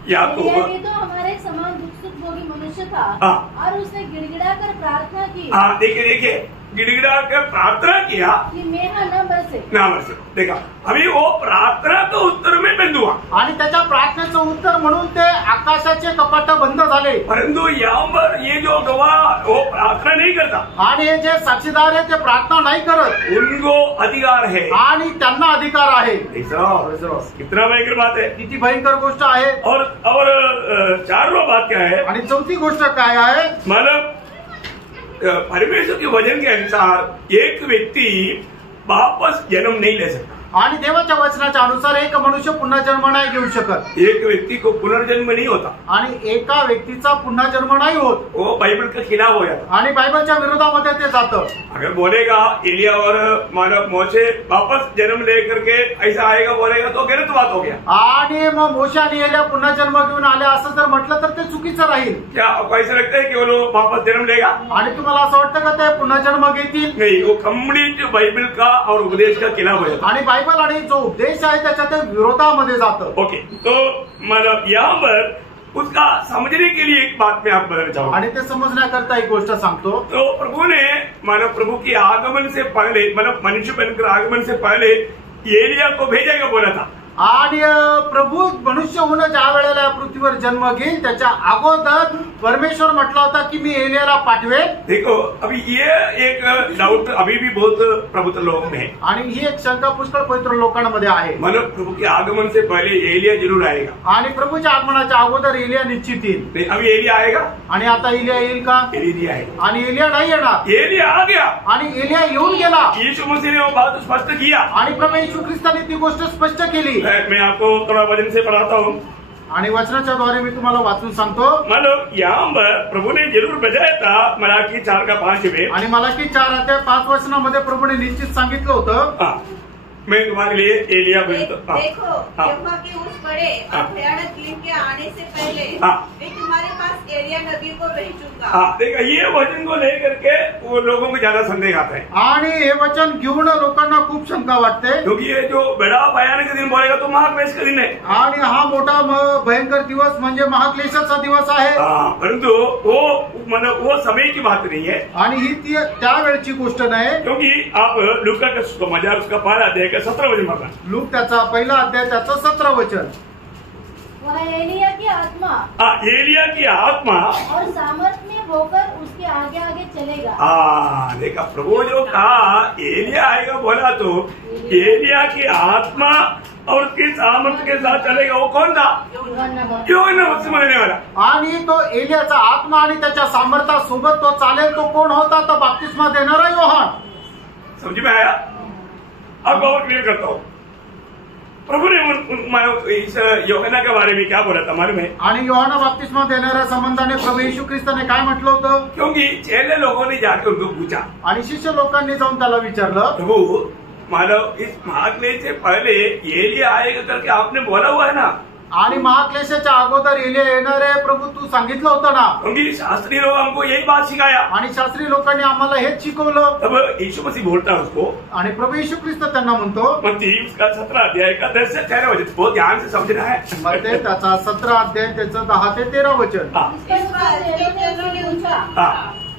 याकोब तो हमारे समान दुख सुख भोगी मनुष्य था और उसने गिड़गिड़ा कर प्रार्थना की. हाँ देखिए गिड़गिड़ा कर प्रार्थना किया कि मेघा न बरसे. देखा अभी वो प्रार्थना तो उत्तर में बंद हुआ. आणि त्याच्या प्रार्थनेचं उत्तर म्हणून ते आकाशाचे कपाट बंद झाले. परंतु यहाँ पर ये जो गवाह वो प्रार्थना नहीं करता. आणि हे जे साक्षीदार आहे ते प्रार्थना नाही करत. उनको अधिकार है. आणि त्यांना अधिकार आहे. कितना भयंकर बात है. किती भयंकर गोष्ट आहे. और 4वीं बात क्या है? आणि 4थी गोष्ट काय आहे? मतलब परमेश्वर के वचन के अनुसार एक व्यक्ति वापस जन्म नहीं ले सकता. आणि देवाच्या वचनाच्या अनुसार एक मनुष्य पुन्हा जन्म नाही घेऊ शकत. एक व्यक्ति को पुनर्जन्म नहीं होता. आणि एका व्यक्तीचा पुन्हा जन्म नाही होत. वो बाइबल के खिलाफ हो जाता. आणि बायबलच्या विरोधामध्ये ते जातं. अगर बोलेगा एलिया और मानव मोशे वापस जन्म लेकर के ऐसा आएगा बोलेगा तो गलत बात हो गया. आणि मग मोशे आणि एलिया पुन्हा जन्म घेऊन आले असं जर म्हटलं तर ते चुकीचं राहील. क्या आपको ऐसा लगता है कि वो लोग वापस जन्म लेगा? आणि तुम्हाला असं वाटतं का ते पुन्हा जन्म घेतील? नहीं. वो कंप्लीट बाइबल का और उपदेश का खिलाफ हो जाता. आणि बायबल आणि जो उपदेश आहे त्याच्या ते विरोधामध्ये जातं. ओके. तो मतलब यहाँ पर उसका समझने के लिए एक बात मैं आपको बताना चाहूंगा. आणि ते समजण्याकरता एक गोष्ट सांगतो. तो प्रभु ने मानव प्रभु की आगमन से पहले मतलब मनुष्य बनकर आगमन से पहले एलिया को भेजेगा बोला था. आणि प्रभू मनुष्य होणं ज्या वेळेला या पृथ्वीवर जन्म घेईल त्याच्या अगोदर परमेश्वर म्हटलं होता की मी एलियाला पाठवेल. देखो अभी ये एक डाउट अभी भी बहुत प्रभुत्व लोगों में है. आणि ही एक शंका पुष्कळ पवित्र लोकांमध्ये आहे. मतलब प्रभु के आगमन से पहले एलिया जरूर आएगा. आणि प्रभूच्या आगमनाच्या अगोदर एलिया निश्चित येईल. अभी एलिया आएगा. आणि आता एलिया येईल का? एलिया आएगा. आणि एलिया नाही येणार. एलिया आ गया. आणि एलिया येऊन गेला. यीशु मसीह ने वो बात स्पष्ट किया. आणि प्रभू येशू ख्रिस्ताने ती गोष्ट स्पष्ट केली. मैं आपको थोड़ा वचन से पढ़ाता हूँ. आणि वचनाच्या द्वारे मी तुम्हाला वाचून सांगतो. मतलब यहाँ पर प्रभु ने जरूर बजाया था मलाकी 4:5 में. आणि मलाकी 4:5 प्रभूने निश्चित सांगितलं होतं, मैं तुम्हारे लिए एलिया भेजता. देखो यहोवा के उस बड़े और भयानक दिन के आने से पहले मैं तुम्हारे पास एलिया नबी को भेजूंगा. देखा, ये वचन को लेकर के वो लोगों को ज्यादा संदेह आता है. आणि हे वचन घेऊन लोकांना खूप शंका वाटते, क्योंकि ये जो बड़ा भयानक दिन बोलेगा तो महाक्लेश का दिन है. आणि हा मोठा भयंकर दिवस म्हणजे महाक्लेशाचा दिवस आहे. परंतु वो मतलब वो समय की बात नहीं है, आणि ही त्यावेळची गोष्ट नाही. क्योंकि आप लूका का समाचार उसका 12 अध्याय का 17 वचन पढ़ना. लूक त्याचा 1 अध्याय त्याचं 17 वचन. वह एलिया की आत्मा, एलिया की आत्मा और सामर्थ में होकर उसके आगे आगे चलेगा. देखा, प्रभु जो कहा एलिया आएगा बोला तो एलिया की आत्मा और उसकी सामर्थ्य के साथ चलेगा. वो कौन था? यूहन्ना बपतिस्मा देने वाला. आणि तो एलियाचा आत्मा आणि त्याच्या सामर्थ्यासोबत तो चालेल. तो कोण होता? तो बपतिस्मा देणारा योहान. समझ में आया? अब और क्लियर करता हूँ. प्रभु ने इस यूहन्ना के बारे में क्या बोला था मालूम है? आणि योहाना बपतिस्मा देणाऱ्या संबंधाने प्रभू येशू ख्रिस्ताने काय म्हटलं होतं? क्योंकि चेले लोगों ने जाकर उनको पूछा, आणि शिष्य लोकांनी जाऊन त्याला विचारलं, प्रभु मानव इस महाक्लेश से पहले एलिया आएगा करके आपने बोला हुआ है ना? आणि महाक्लेशाच्या अगोदर एलिया येणार आहे प्रभू तू सांगितलं होतं ना? क्योंकि शास्त्री लोग हमको यही बात सिखाया. आणि शास्त्री लोकांनी आम्हाला हेच शिकवलं. तब यीशु मसीह बोलता है उसको, आणि प्रभू येशू ख्रिस्त त्यांना म्हणतो, मत्ती उसका 17 अध्याय का 10 से 13 वचन बहुत ध्यान से समझना है. मध्ये त्याचा 17 अध्याय त्याचं 10 ते 13 वचन. इस बार चेलों ने पूछा,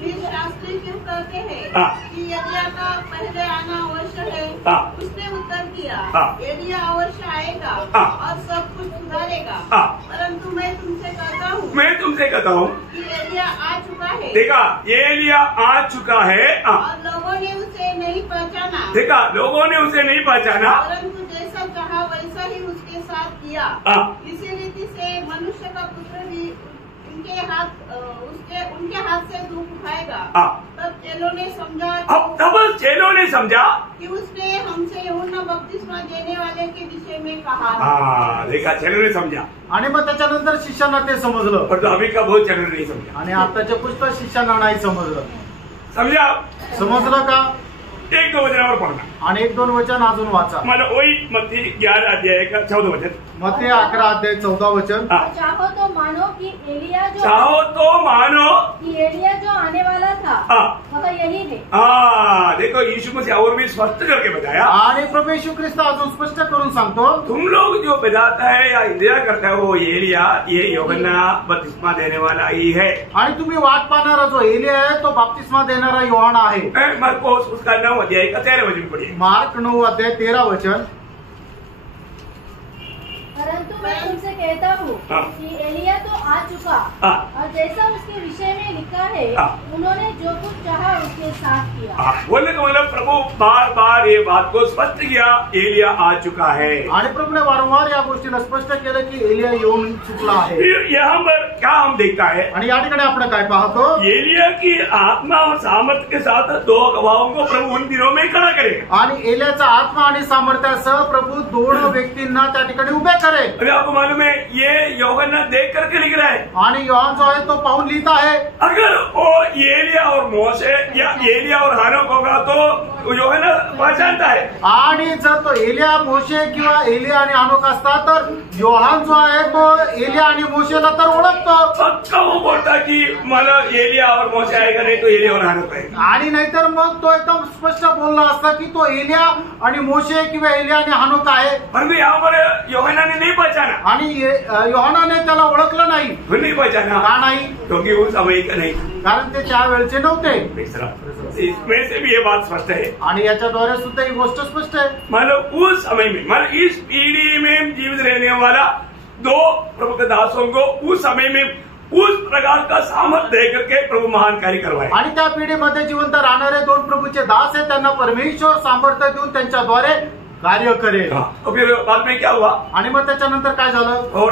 फिर शास्त्री क्यों कहते हैं कि एलिया का पहले आना आवश्यक है? उसने उत्तर दिया, एलिया अवश्य आएगा और सब कुछ सुधारेगा. परंतु मैं तुमसे कहता हूँ कि एलिया आ चुका है. देखा, एलिया आ चुका है और लोगों ने उसे नहीं पहचाना. देखा, लोगों ने उसे नहीं पहचाना, परंतु जैसा चाहा वैसा ही उसके साथ किया. इसी रीति से मनुष्य का पुत्र भी उनके हाथ से दुख उठाएगा. तब चेलों ने समझा कि उसने हमसे यूहन्ना बपतिस्मा देने वाले के विषय में कहा. देखा, चेलों ने समझा. आणि मग त्याच्यानंतर शिष्यांना ते समजलं. पर तो अभी का बहुत चेलों ने नहीं समझा. आणि आताच्या पुस्तक शिष्यांना नाही समजलं. समजलं का? 1-2 वचन और पढ़ना. आणि 1-2 वचन अजून वाचा. मला वही मत्ती 11 अध्याय का 14 वचन. मत्ती 11 अध्याय 14 वचन. चाहो तो मानो कि एलिया जो आने वाला था वह यही है. देखो, यीशु मसीह और भी स्पष्ट करके बताया. आणि प्रभू येशू ख्रिस्त अजून स्पष्ट करून सांगतो, तुम लोग जो बजाता है या इंतजार करता है वो एलिया, ये यूहन्ना बपतिस्मा देने वाला ही है. आणि तुम्ही वाट पाहणारा जो एलिया आहे तो बपतिस्मा देणारा योहान आहे. मरकोस उसका 9 अध्याय का 13 वचन पढ़िए. मार्क 9 अध्याय 13 वचन. परंतु मैं तुमसे कहता हूँ कि एलिया तो आ चुका और जैसा उसके विषय में लिखा है उन्होंने जो कुछ चाहा उसके साथ किया. बोलने का मतलब प्रभु बार बार ये बात को स्पष्ट किया, एलिया आ चुका है. आणि प्रभूने वारंवार या गोष्टीला स्पष्ट केलं की एलिया येऊन चुकला आहे. फिर यहाँ पर क्या हम देखता है? आणि या ठिकाणी आपण काय पाहतो? एलिया की आत्मा और सामर्थ्य के साथ 2 गवाहों को प्रभू उन दिनों में खड़ा करेगा. आणि एलियाचा आत्मा आणि सामर्थ्यासह प्रभू 2 व्यक्तींना त्या ठिकाणी उभे करेल. अभी आपको मालूम है ये यूहन्ना देख करके लिख रहा है. आणि योहान जो आहे तो पाहून लिहिता आहे. अगर वो एलिया और मोशे या एलिया और हानोक होगा तो यूहन्ना पहचानता है. आणि जर तो एलिया मोशे किंवा एलिया आणि हानोक असता तर योहान जो आहे तो एलिया आणि मोशेला तर ओळखतो. पक्का वो बोलता की मला एलिया और मोशे आएगा, नहीं तो एलिया और हानोक आएगा. आणि नाहीतर मग तो एकदम स्पष्ट बोलला असता की तो एलिया आणि मोशे किंवा एलिया आणि हानोक आहे. परंतु यहाँ पर यूहन्ना ने नहीं पहचाना. आणि योहानाने त्याला ओळखलं नाही. नहीं पहचाना. का नाही? क्योंकि वो समय का नहीं, कारण ते त्या वेळचे नव्हते. इसमें से भी ये बात स्पष्ट है. आणि याच्याद्वारे सुद्धा ही गोष्ट स्पष्ट है. मतलब उस समय में, मतलब इस पीढ़ी में जीवित रहने वाला 2 प्रभु के दासों को उस समय में उस प्रकार का सामर्थ्य दे करके प्रभू महान कार्य करवाए. आणि त्या पिढीमध्ये जिवंत राहणारे 2 प्रभूचे दास आहेत त्यांना परमेश्वर सामर्थ्य देऊन त्यांच्याद्वारे कार्य करेल। तो फिर बाद में क्या हुआ? आणि मग त्याच्यानंतर काय झालं? और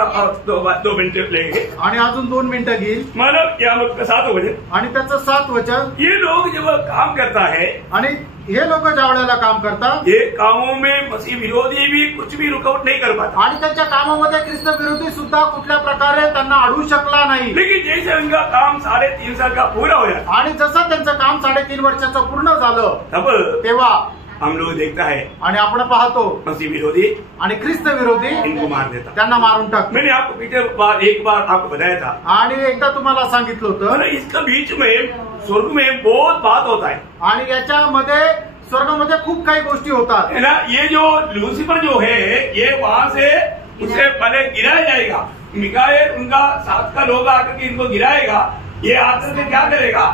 2 मिनट लेंगे आणि अजून 2 मिनिटं घेईल। मतलब क्या मतलब 7 वचन आणि त्याचं 7 वचन, ये लोग जब काम करता है आणि हे लोक ज्या वेळेला काम करतात, ये कामों में मसीह विरोधी भी कुछ भी रुकावट नहीं कर पाता, आणि त्यांच्या कामामध्ये ख्रिस्त विरोधी सुद्धा कुठल्या प्रकारे त्यांना अडवू शकला नाही। लेकिन जैसे उनका काम 3.5 साल का पूरा हो जाता, आणि जसं त्यांचं काम 3.5 वर्षाचं पूर्ण झालं, तब तेव्हा हम लोग देखता है आणि आपण पाहतो मसीह विरोधी आणि ख्रिस्त विरोधी इनको मार देता। त्यांना मारून टाकतो। मैंने आपको पीछे एक बार आपको बताया था, आणि एकदा तुम्हाला सांगितलं होतं, इसका बीच में स्वर्ग में बहुत बात होता है, आणि याच्यामध्ये स्वर्गामध्ये खूप काही गोष्टी होतात है ना। ये जो लूसीफर जो है ये वहां से उसे पहले गिराया जाएगा, मिकाएल उनका साथ का लोग आकर के इनको गिराएगा। ये आकर के क्या करेगा?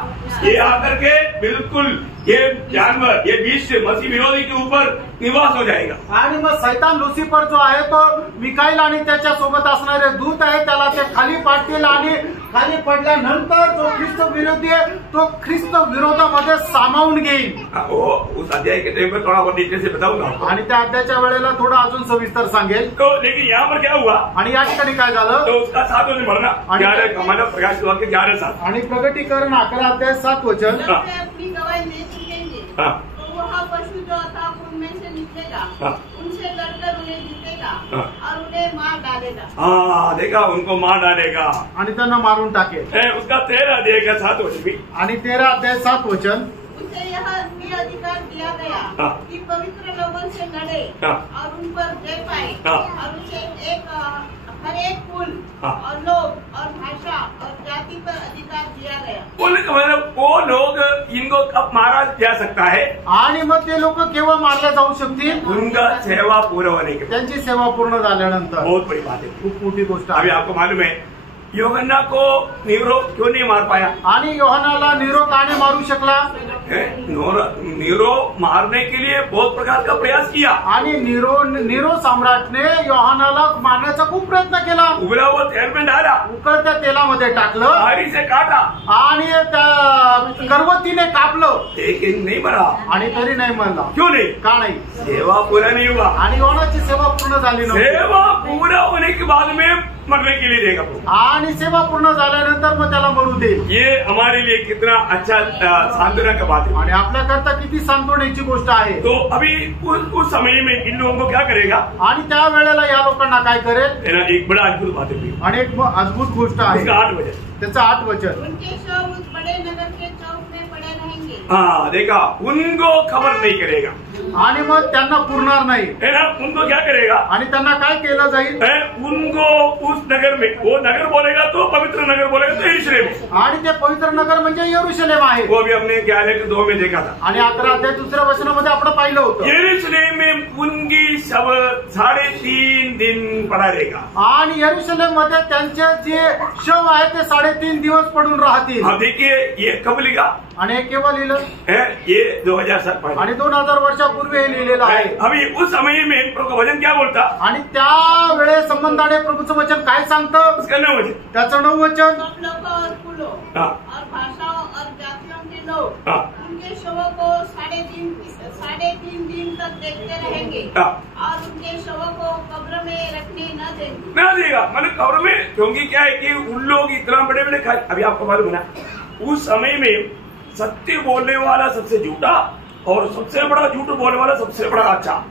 ये आकर के बिल्कुल ये जानवर, ये बीच से मसीह विरोधी के ऊपर निवास हो जाएगा। आणि मग सैतान लुसिफर जो आहे तो मिकाईल आणि त्याच्या सोबत असणारे दूत आहे त्याला ते खाली पाडतील, आणि खाली पडल्यानंतर जो ख्रिस्त विरोधी आहे तो ख्रिस्त विरोधामध्ये सामावून घेईल। वो उस अध्याय के टाइम पर थोड़ा बहुत नीचे से बताऊंगा, आणि त्या अध्यायाच्या वेळेला थोडं अजून सविस्तर सांगेल। तो लेकिन यहाँ पर क्या हुआ? आणि या ठिकाणी काय झालं? तो उसका 7 वचन पढ़ना, 11 मतलब प्रकाश वाक्य 11:7 आणि प्रगटीकरण 11 अध्याय 7 वचन। जब वे अपनी गवाही दे चुकेंगे तो वह पशु जो था उनमें से निकलेगा, उनसे लड़कर उन्हें जीतेगा और उन्हें मार डालेगा। देखा, उनको मार डालेगा आणि त्यांना मारून टाकेल। उसका 13 अध्याय का 7 वचन भी। आणि 13 अध्याय 7 वचन, उसे यह भी अधिकार दिया गया कि पवित्र लोगों से लड़े और उन पर जय पाए, और उसे हर एक कुल और लोग और भाषा और जाति पर अधिकार दिया गया। मतलब वो लोग इनको कब मारा जा सकता है? आणि मग ते लोक केव्हा मारले जाऊ शकतील? उनका सेवा पूरा होने के, त्यांची सेवा पूर्ण झाल्यानंतर। बहुत बड़ी बात है, खूप मोठी गोष्ट अभी आहे। आपको मालूम है यूहन्ना को नीरो क्यों नहीं मार पाया? आणि योहानाला नीरो का नाही मारू शकला? नीरो मारने के लिए बहुत प्रकार का प्रयास किया, आणि नीरो सम्राटने योहानाला मारण्याचा खूप प्रयत्न केला। उबला हुआ तेल में डाला, उकळत्या तेलामध्ये टाकलं, आरी से काटा आणि त्या करवतीने कापलं, लेकिन नहीं मरा। आणि तरी नाही मरला। क्यों नहीं? का नाही? सेवा पूरा नहीं हुआ। आणि योहानाची सेवा पूर्ण झाली नव्हती। सेवा पूरा होने के बाद में मरने के लिए देगा प्रभु, आणि सेवा पूर्ण झाल्यानंतर मग त्याला मरू दे। ये हमारे लिए कितना अच्छा सांत्वना का बात है, आणि आपल्याकरता किती सांत्वनाची गोष्ट आहे। तो अभी उस समय में इन लोगों को क्या करेगा? आणि त्या वेळेला या लोकांना काय करेल? एक बड़ा अद्भुत बात है, आणि एक अद्भुत गोष्ट आहे। उसका 8 वचन, त्याचं 8 वचन, उनके शव उस बड़े नगर के चौक में पड़े रहेंगे। देखा, उनको खबर नहीं करेगा, आणि मग त्यांना पुरणार नाही, है ना। उनको क्या करेगा? आणि त्यांना काय केलं जाईल? उनको उस नगर में, वो नगर बोलेगा तो पवित्र नगर बोलेगा तो यरूशलेम, आणि ते पवित्र नगर म्हणजे यरूशलेम आहे। वो भी हमने 11:2 में देखा था। आणि 11 अध्याय 2 वचनामध्ये आपण पाहिलं होतं, यरूशलेम में उनकी शव 3.5 दिन पड़ा रहेगा। आणि यरूशलेम मध्ये त्यांचे जे शव आहे ते 3.5 दिवस पडून राहतील। अब देखिए ये कब लिखा? आणि केव्हा लिहिलं? ये 2000 साल पहले, आणि 2000 वर्षापूर्वी हे लिहिलेलं आहे। अभी उस समय में प्रभु का वचन क्या बोलता? आणि त्या वेळे संबंधाने प्रभूचं वचन काय सांगतं? उसका 9 वचन, त्याचं 9 वचन, सब लोगों और कुलों और भाषाओं और जातियों के लोग उनके शवों को 3.5 दिन तक देखते रहेंगे और उनके शवों को कब्र में रखने न देंगे। ना देगा, मतलब कब्र में, क्योंकि क्या है कि उन लोग इतना बड़े बड़े खाए। अभी आपको मालूम है ना, उस समय में सत्य बोलने वाला सबसे झूठा और सबसे बड़ा झूठ बोलने वाला सबसे बड़ा अच्छा,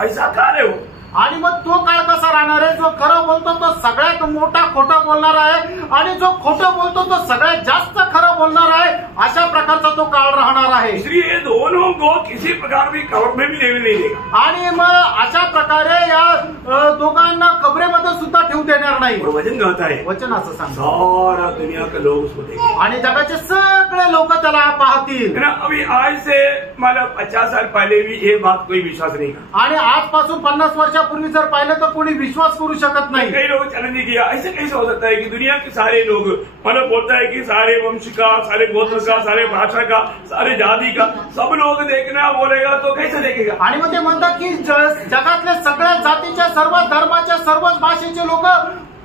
ऐसा काल है वो। आणि मग तो काळ कसा राहणार आहे? जो खरं बोलतो तो सगळ्यात मोठा खोटं बोलणार आहे, आणि जो खोटं बोलतो तो सगळ्यात जास्त खरं बोलणार आहे। अशा प्रकारचा तो काळ राहणार आहे। इसलिए दोनों को किसी प्रकार भी कब्र में भी लेने नहीं देगा। आणि मग अशा प्रकारे या दोघांना कबरेमध्ये सुद्धा ठेवू देणार नाही। और वचन कहता है, वचन असं सांगतं, सारा दुनिया के लोग उसको देखेंगे, आणि जगाचे सगळे लोक त्याला पाहतील। है ना। अभी आज से मतलब 50 साल पहले भी ये बात कोई विश्वास नहीं कर, आणि आजपासून 50 वर्षापूर्वी जर पाहिलं तर कोणी विश्वास करू शकत नाही। कई लोग चैलेंज किया, ऐसे कैसे हो सकता है कि दुनिया के सारे लोग, मतलब बोलता है कि सारे वंश का, सारे गोत्र का, सारे भाषा का, सारे जाति का सब लोग देखना बोलेगा तो कैसे देखेगा? आणि मग ते म्हणतात की जगातले सगळ्या जातीच्या, सर्व धर्माच्या, सर्वच भाषेचे लोक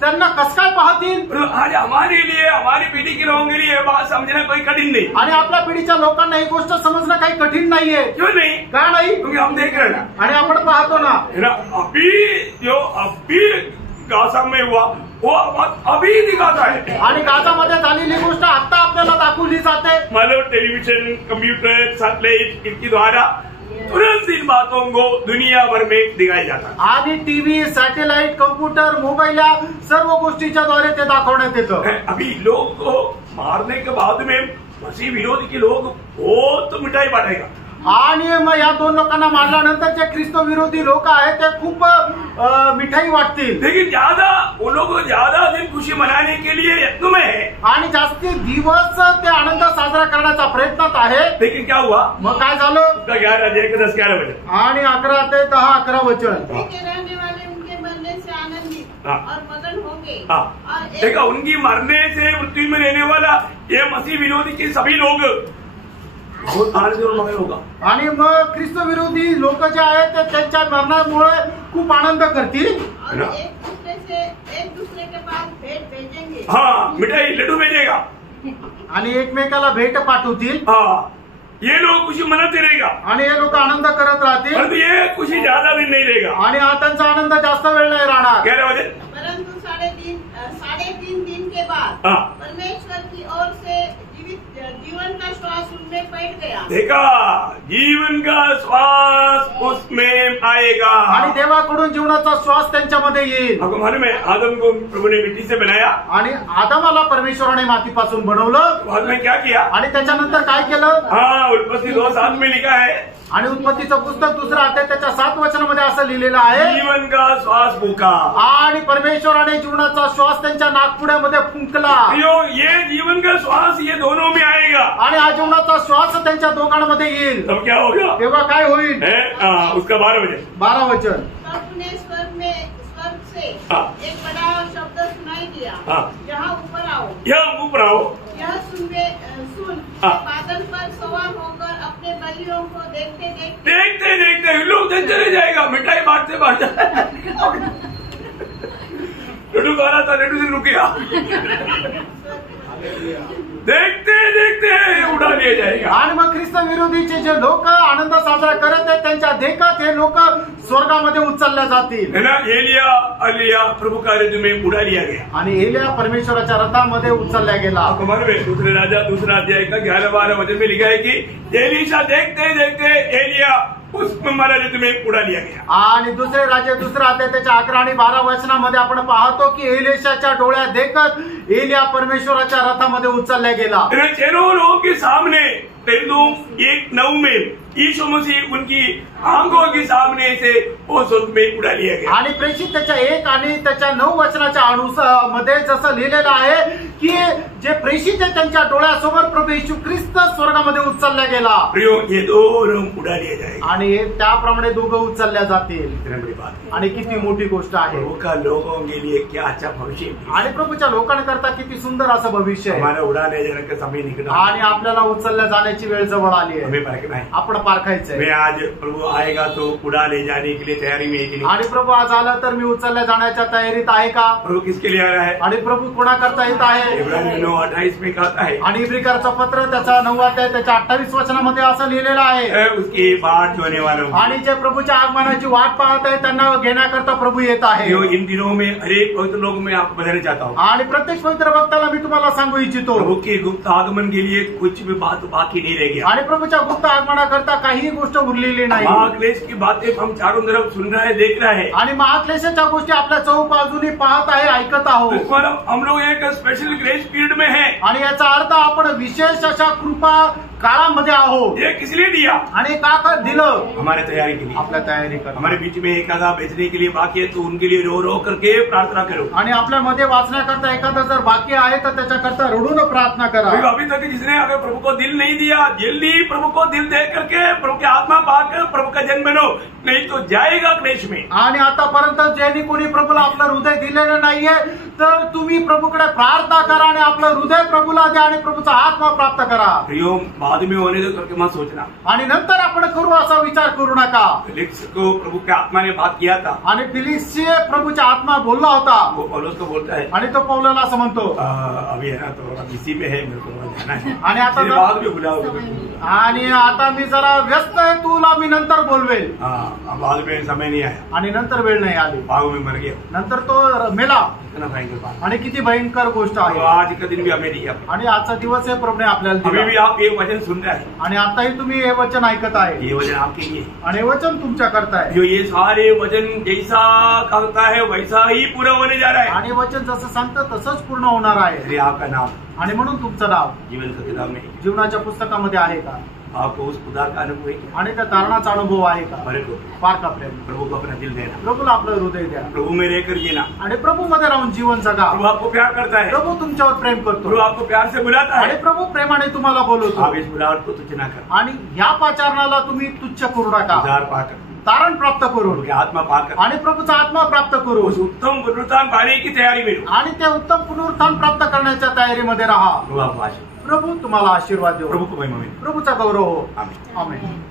त्यांना कसं काय पाहतील? आज हमारे लिए, हमारी पीढ़ी के लोगों के लिए ये बात समझना कोई कठिन नहीं। आणि आपल्या पिढीच्या लोकांना ही गोष्ट समजणं काही कठीन नाहीये। क्यों नहीं? का नाही? क्योंकि हम देख रहे हैं ना, आणि आपण पाहतो ना, अभी गाजा में हुआ वो अभी दिखाता है। आणि गाजामध्ये झालेली गोष्ट आता आपल्याला दाखवली जाते। मतलब टेलीविजन, कंप्यूटर, सैटेलाइट इनके द्वारा तुरंत इन बातों को दुनिया भर में दिखाया जाता है। आणि टीव्ही, सॅटेलाइट, कम्प्युटर, मोबाईल या सर्व गोष्टीच्या द्वारे ते दाखवण्यात येतं। अभी लोग को मारने के बाद में मसीह विरोधी के लोग बहुत मिठाई बांटेगा। आणि मग या दोन लोकांना मारल्यानंतर जे ख्रिस्त विरोधी लोक आहेत ते खूप मिठाई वाटतील। लेकिन वो लोग ज्यादा दिन खुशी मनाने के लिए यत्न में है आणि जास्ती दिवस ते आनंद साजरा करण्याचा प्रयत्नात आहे। लेकिन क्या हुआ? मग काय झालं? 11:10-11 बजे आणि 11 ते 10-11 वचन। रहने वाले उनके मरने से आनंदित और मगन होंगे। देखा, उनकी मरने से मृत्यु में रहने वाला ये मसीह विरोधी के सभी लोग बहुत आनंद और मगन होगा। आणि मग ख्रिस्त विरोधी लोक जे आहेत ते त्यांच्या मरणामुळे खूप आनंद करतील। और एक दूसरे के पास भेंट भेजेंगे। हाँ, मिठाई लड्डू भेजेगा आणि एकमेकाला भेट पाठवतील। हाँ, ये लोग खुशी मनाते रहेगा आणि हे लोक आनंद करत राहतील। परंतु ये खुशी ज्यादा दिन नहीं रहेगा। आणि हा त्यांचा आनंद जास्त वेळ नाही राहणार। 11 बजे परंतु 3.5 दिन के बाद परमेश्वर की ओर से जीवन का श्वास उनमें बैठ गया। देखा, जीवन का श्वास उसमें आएगा आणि देवाकडून जीवनाचा श्वास त्यांच्यामध्ये येईल। आपको मालूम है, आदम को प्रभु ने मिट्टी से बनाया आणि आदमाला परमेश्वराने मातीपासून बनवलं। बाद में क्या किया? आणि त्याच्यानंतर काय केलं? हाँ, उत्पत्ति 2:7 में लिखा है, आणि उत्पत्तीचं पुस्तक 2 अध्याय त्याच्या 7 वचनामध्ये असं लिहिलेलं आहे, जीवन का श्वास फूका। आणि परमेश्वराने जीवनाचा श्वास त्यांच्या नाकपुड्यामध्ये फुंकला। ये जीवन का श्वास ये दोनों में आएगा आणि हा जीवनाचा श्वास त्यांच्या दोघांमध्ये येईल। तब क्या होगा? तेव्हा काय होईल? उसका 12 बजे 12 वचन। तब ने स्वर्ग से एक बड़ा शब्द सुनाई दिया, यहाँ ऊपर आओ। यहाँ ऊपर आओ। यह सुन बादल पर सवार होकर अपने बलियों को देखते लोग चले जाएगा, मिठाई बांटते बांटते लड्डू खा रहा था, लड्डू से रुक गया, देखते देखते उडा लिया जाएगा। आणि मग ख्रिस्त विरोधीचे जे लोक आनंद साजरा करत आहेत त्यांच्या देखत हे लोक स्वर्गामध्ये उचलल्या जातील। है ना, एलिया प्रभु कार्य में उड़ा लिया गया आणि एलिया परमेश्वराच्या रथामध्ये उचलल्या गेला। आपको मालूम है, दूसरे राजा 2 अध्याय का 11-12 वचन में लिखा है कि एलीशा देखते देखते एलिया उसमें महाराज तुम्हें उड़ा लिया गया। आणि दुसरे राजे 2 अध्याय त्याच्या 11 आणि 12 वचनामध्ये आपण पाहतो की एलिशाच्या डोळ्यात देखत एलिया परमेश्वराच्या रथामध्ये उचलल्या गेला। चेरों लोगों के सामने 1:9 में यीशु मसीह उनकी आंखों के सामने से वो स्वर्ग में उड़ा लिया गया। आणि प्रेषित त्याच्या 1 आणि त्याच्या 9 वचनाच्या मध्ये जसं लिहिलेलं आहे की जे प्रेषित आहे त्यांच्या डोळ्यासमोर प्रभू येशू ख्रिस्त स्वर्गामध्ये उचलला गेला। ये दोनों उड़ा लिया जाएगा आणि त्याप्रमाणे दोघं उचलल्या जातील। इतनी बड़ी बात है आणि किती मोठी गोष्ट आहे। प्रभु का लोगों के लिए क्या अच्छा भविष्य है। आणि प्रभूच्या लोकांकरता किती सुंदर असं भविष्य आहे। हमारा उड़ाने जाने का समय निकला आणि आपल्याला उचलल्या जाण्याची वेळ जवळ आली आहे। हमें परखना है, आपण पारखायचंय। मैं आज प्रभु आएगा तो उड़ा ले जाने के लिए तैयारी में है कि नहीं? आणि प्रभू आज आला तर मी उचलल्या जाण्याच्या तयारीत आहे का? प्रभु किसके लिए आ रहा है? आणि प्रभू कोणाकरता येत आहे? इब्रानियों 9:28 में कहता है, आणि इब्रिकरचं पत्र त्याचा 9 अध्याय त्याच्या 28 वचनामध्ये असं लिहिलेलं आहे, उसकी बाट जोने वालों आणि जे प्रभूच्या आगमनाची वाट पाहत आहे त्यांना घेण्याकरता प्रभू येत आहे। इन दिनों में हरेक पवित्र लोग मैं आपको बताना चाहता हूँ, आणि प्रत्येक पवित्र भक्ताला मी तुम्हाला सांगू इच्छितो, प्रभु के गुप्त आगमन के लिए कुछ भी बात बाकी नहीं रह गया। आणि प्रभूच्या गुप्त आगमनाकरता काही गोष्ट उरलेली नाही। महाक्लेश की बातें हम चारों तरफ सुन रहे हैं, देख रहे हैं, आणि महाक्लेशाच्या गोष्टी आपल्या चौबाजूनी पाहत आहे, ऐकत आहोत। हम लोग एक स्पेशल ग्रेस पीरियड में है, आणि याचा अर्थ आपण विशेष अशा कृपा काळामध्ये आहोत। ये किस लिए दिया? आणि का दिलं? हमारे तैयारी के लिए, आपल्या तयारी कर। हमारे बीच में एखादा बेचने के लिए बाकी है तो उनके लिए रो रो करके प्रार्थना करो। आणि आपल्यामध्ये वाचण्याकरता एखादा जर बाकी आहे तर त्याच्याकरता रडून प्रार्थना करा। अभी तक जिसने अगर प्रभु को दिल नहीं दिया, जल्दी प्रभु को दिल दे करके प्रभु की आत्मा पाकर प्रभु का जन्म बनो, नहीं तो जाएगा क्लेश में। आणि आतापर्यंत ज्यांनी कोणी प्रभूला आपलं हृदय दिलेलं नाहीये तर तुम्ही प्रभूकडे प्रार्थना करा आणि आपलं हृदय प्रभूला द्या आणि प्रभूचा आत्मा प्राप्त करा। प्रियो बाद में होने दो करके मत सोचना। आणि नंतर आपण करू असा विचार करू नका। फिलिक्स को प्रभु के आत्मा ने बात किया था आणि फिलिक्सची प्रभूचा आत्मा बोलला होता। वो पौलुस को बोलता है आणि तो पौलाला असं म्हणतो अभी है ना तो अब इसी में है, मेरे को जाना है आणि आता फिर बाद में बुलाओ। आणि आता मी जरा व्यस्त आहे, तुला मी नंतर बोलवेल। अब बाद में समय नहीं आया आणि नंतर वेळ नाही आली, भाव में मर गया, नंतर तो मेला। इतना भयंकर बात। आणि किती भयंकर गोष्ट आहे। तो आज का दिन भी हमें दिया आणि आजचा दिवस हे प्रभूने आपल्याला अभी भी दिला। आप ये वचन सुन रहे हैं आणि आताही तुम्ही हे वचन ऐकत आहे, ये वचन आपके लिए आणि हे वचन तुमच्या करता आहे। जो ये सारे वचन जैसा करता है वैसा ही पूरा होने जा रहा है। आणि वचन जसं सांगतं तसंच पूर्ण होणार आहे। यदि आपका नाम आणि म्हणून तुमचं नाव जीवन का किताब में जीवनाच्या पुस्तकामध्ये आहे का? आपको उस खुदा का अनुभव है क्या? आणि त्या तारणाचा अनुभव आहे का? बड़े को फार का प्रेम, प्रभु को अपना दिल देना, प्रभूला आपलं हृदय द्या प्रभु में रहकर जीना। आणि प्रभू मध्ये राहून जीवन जगा। प्रभु आपको प्यार करता है, प्रभू तुमच्यावर प्रेम प्रभु करतो आपको प्यार से बुलाता आणि है। प्रभू प्रेमाने तुम्हाला बोलवतो। आप इस बुलावट को तुच्छ ना कर, आणि ह्या पाचारणाला तुम्ही तुच्छ करू नका, उद्धार पाकर तारण प्राप्त करू प्रभु की आत्मा पाकर आणि प्रभूचा आत्मा प्राप्त करू उस उत्तम पुनरुत्थान पाने की तैयारी में लो। आणि ते उत्तम पुनरुत्थान प्राप्त करण्याच्या तयारीमध्ये राहा। प्रभु आपको आशीर्वाद, प्रभू तुम्हाला आशीर्वाद देऊ, प्रभु को महिमा मिले। प्रभूचा गौरव हो। आमीन। आमेन।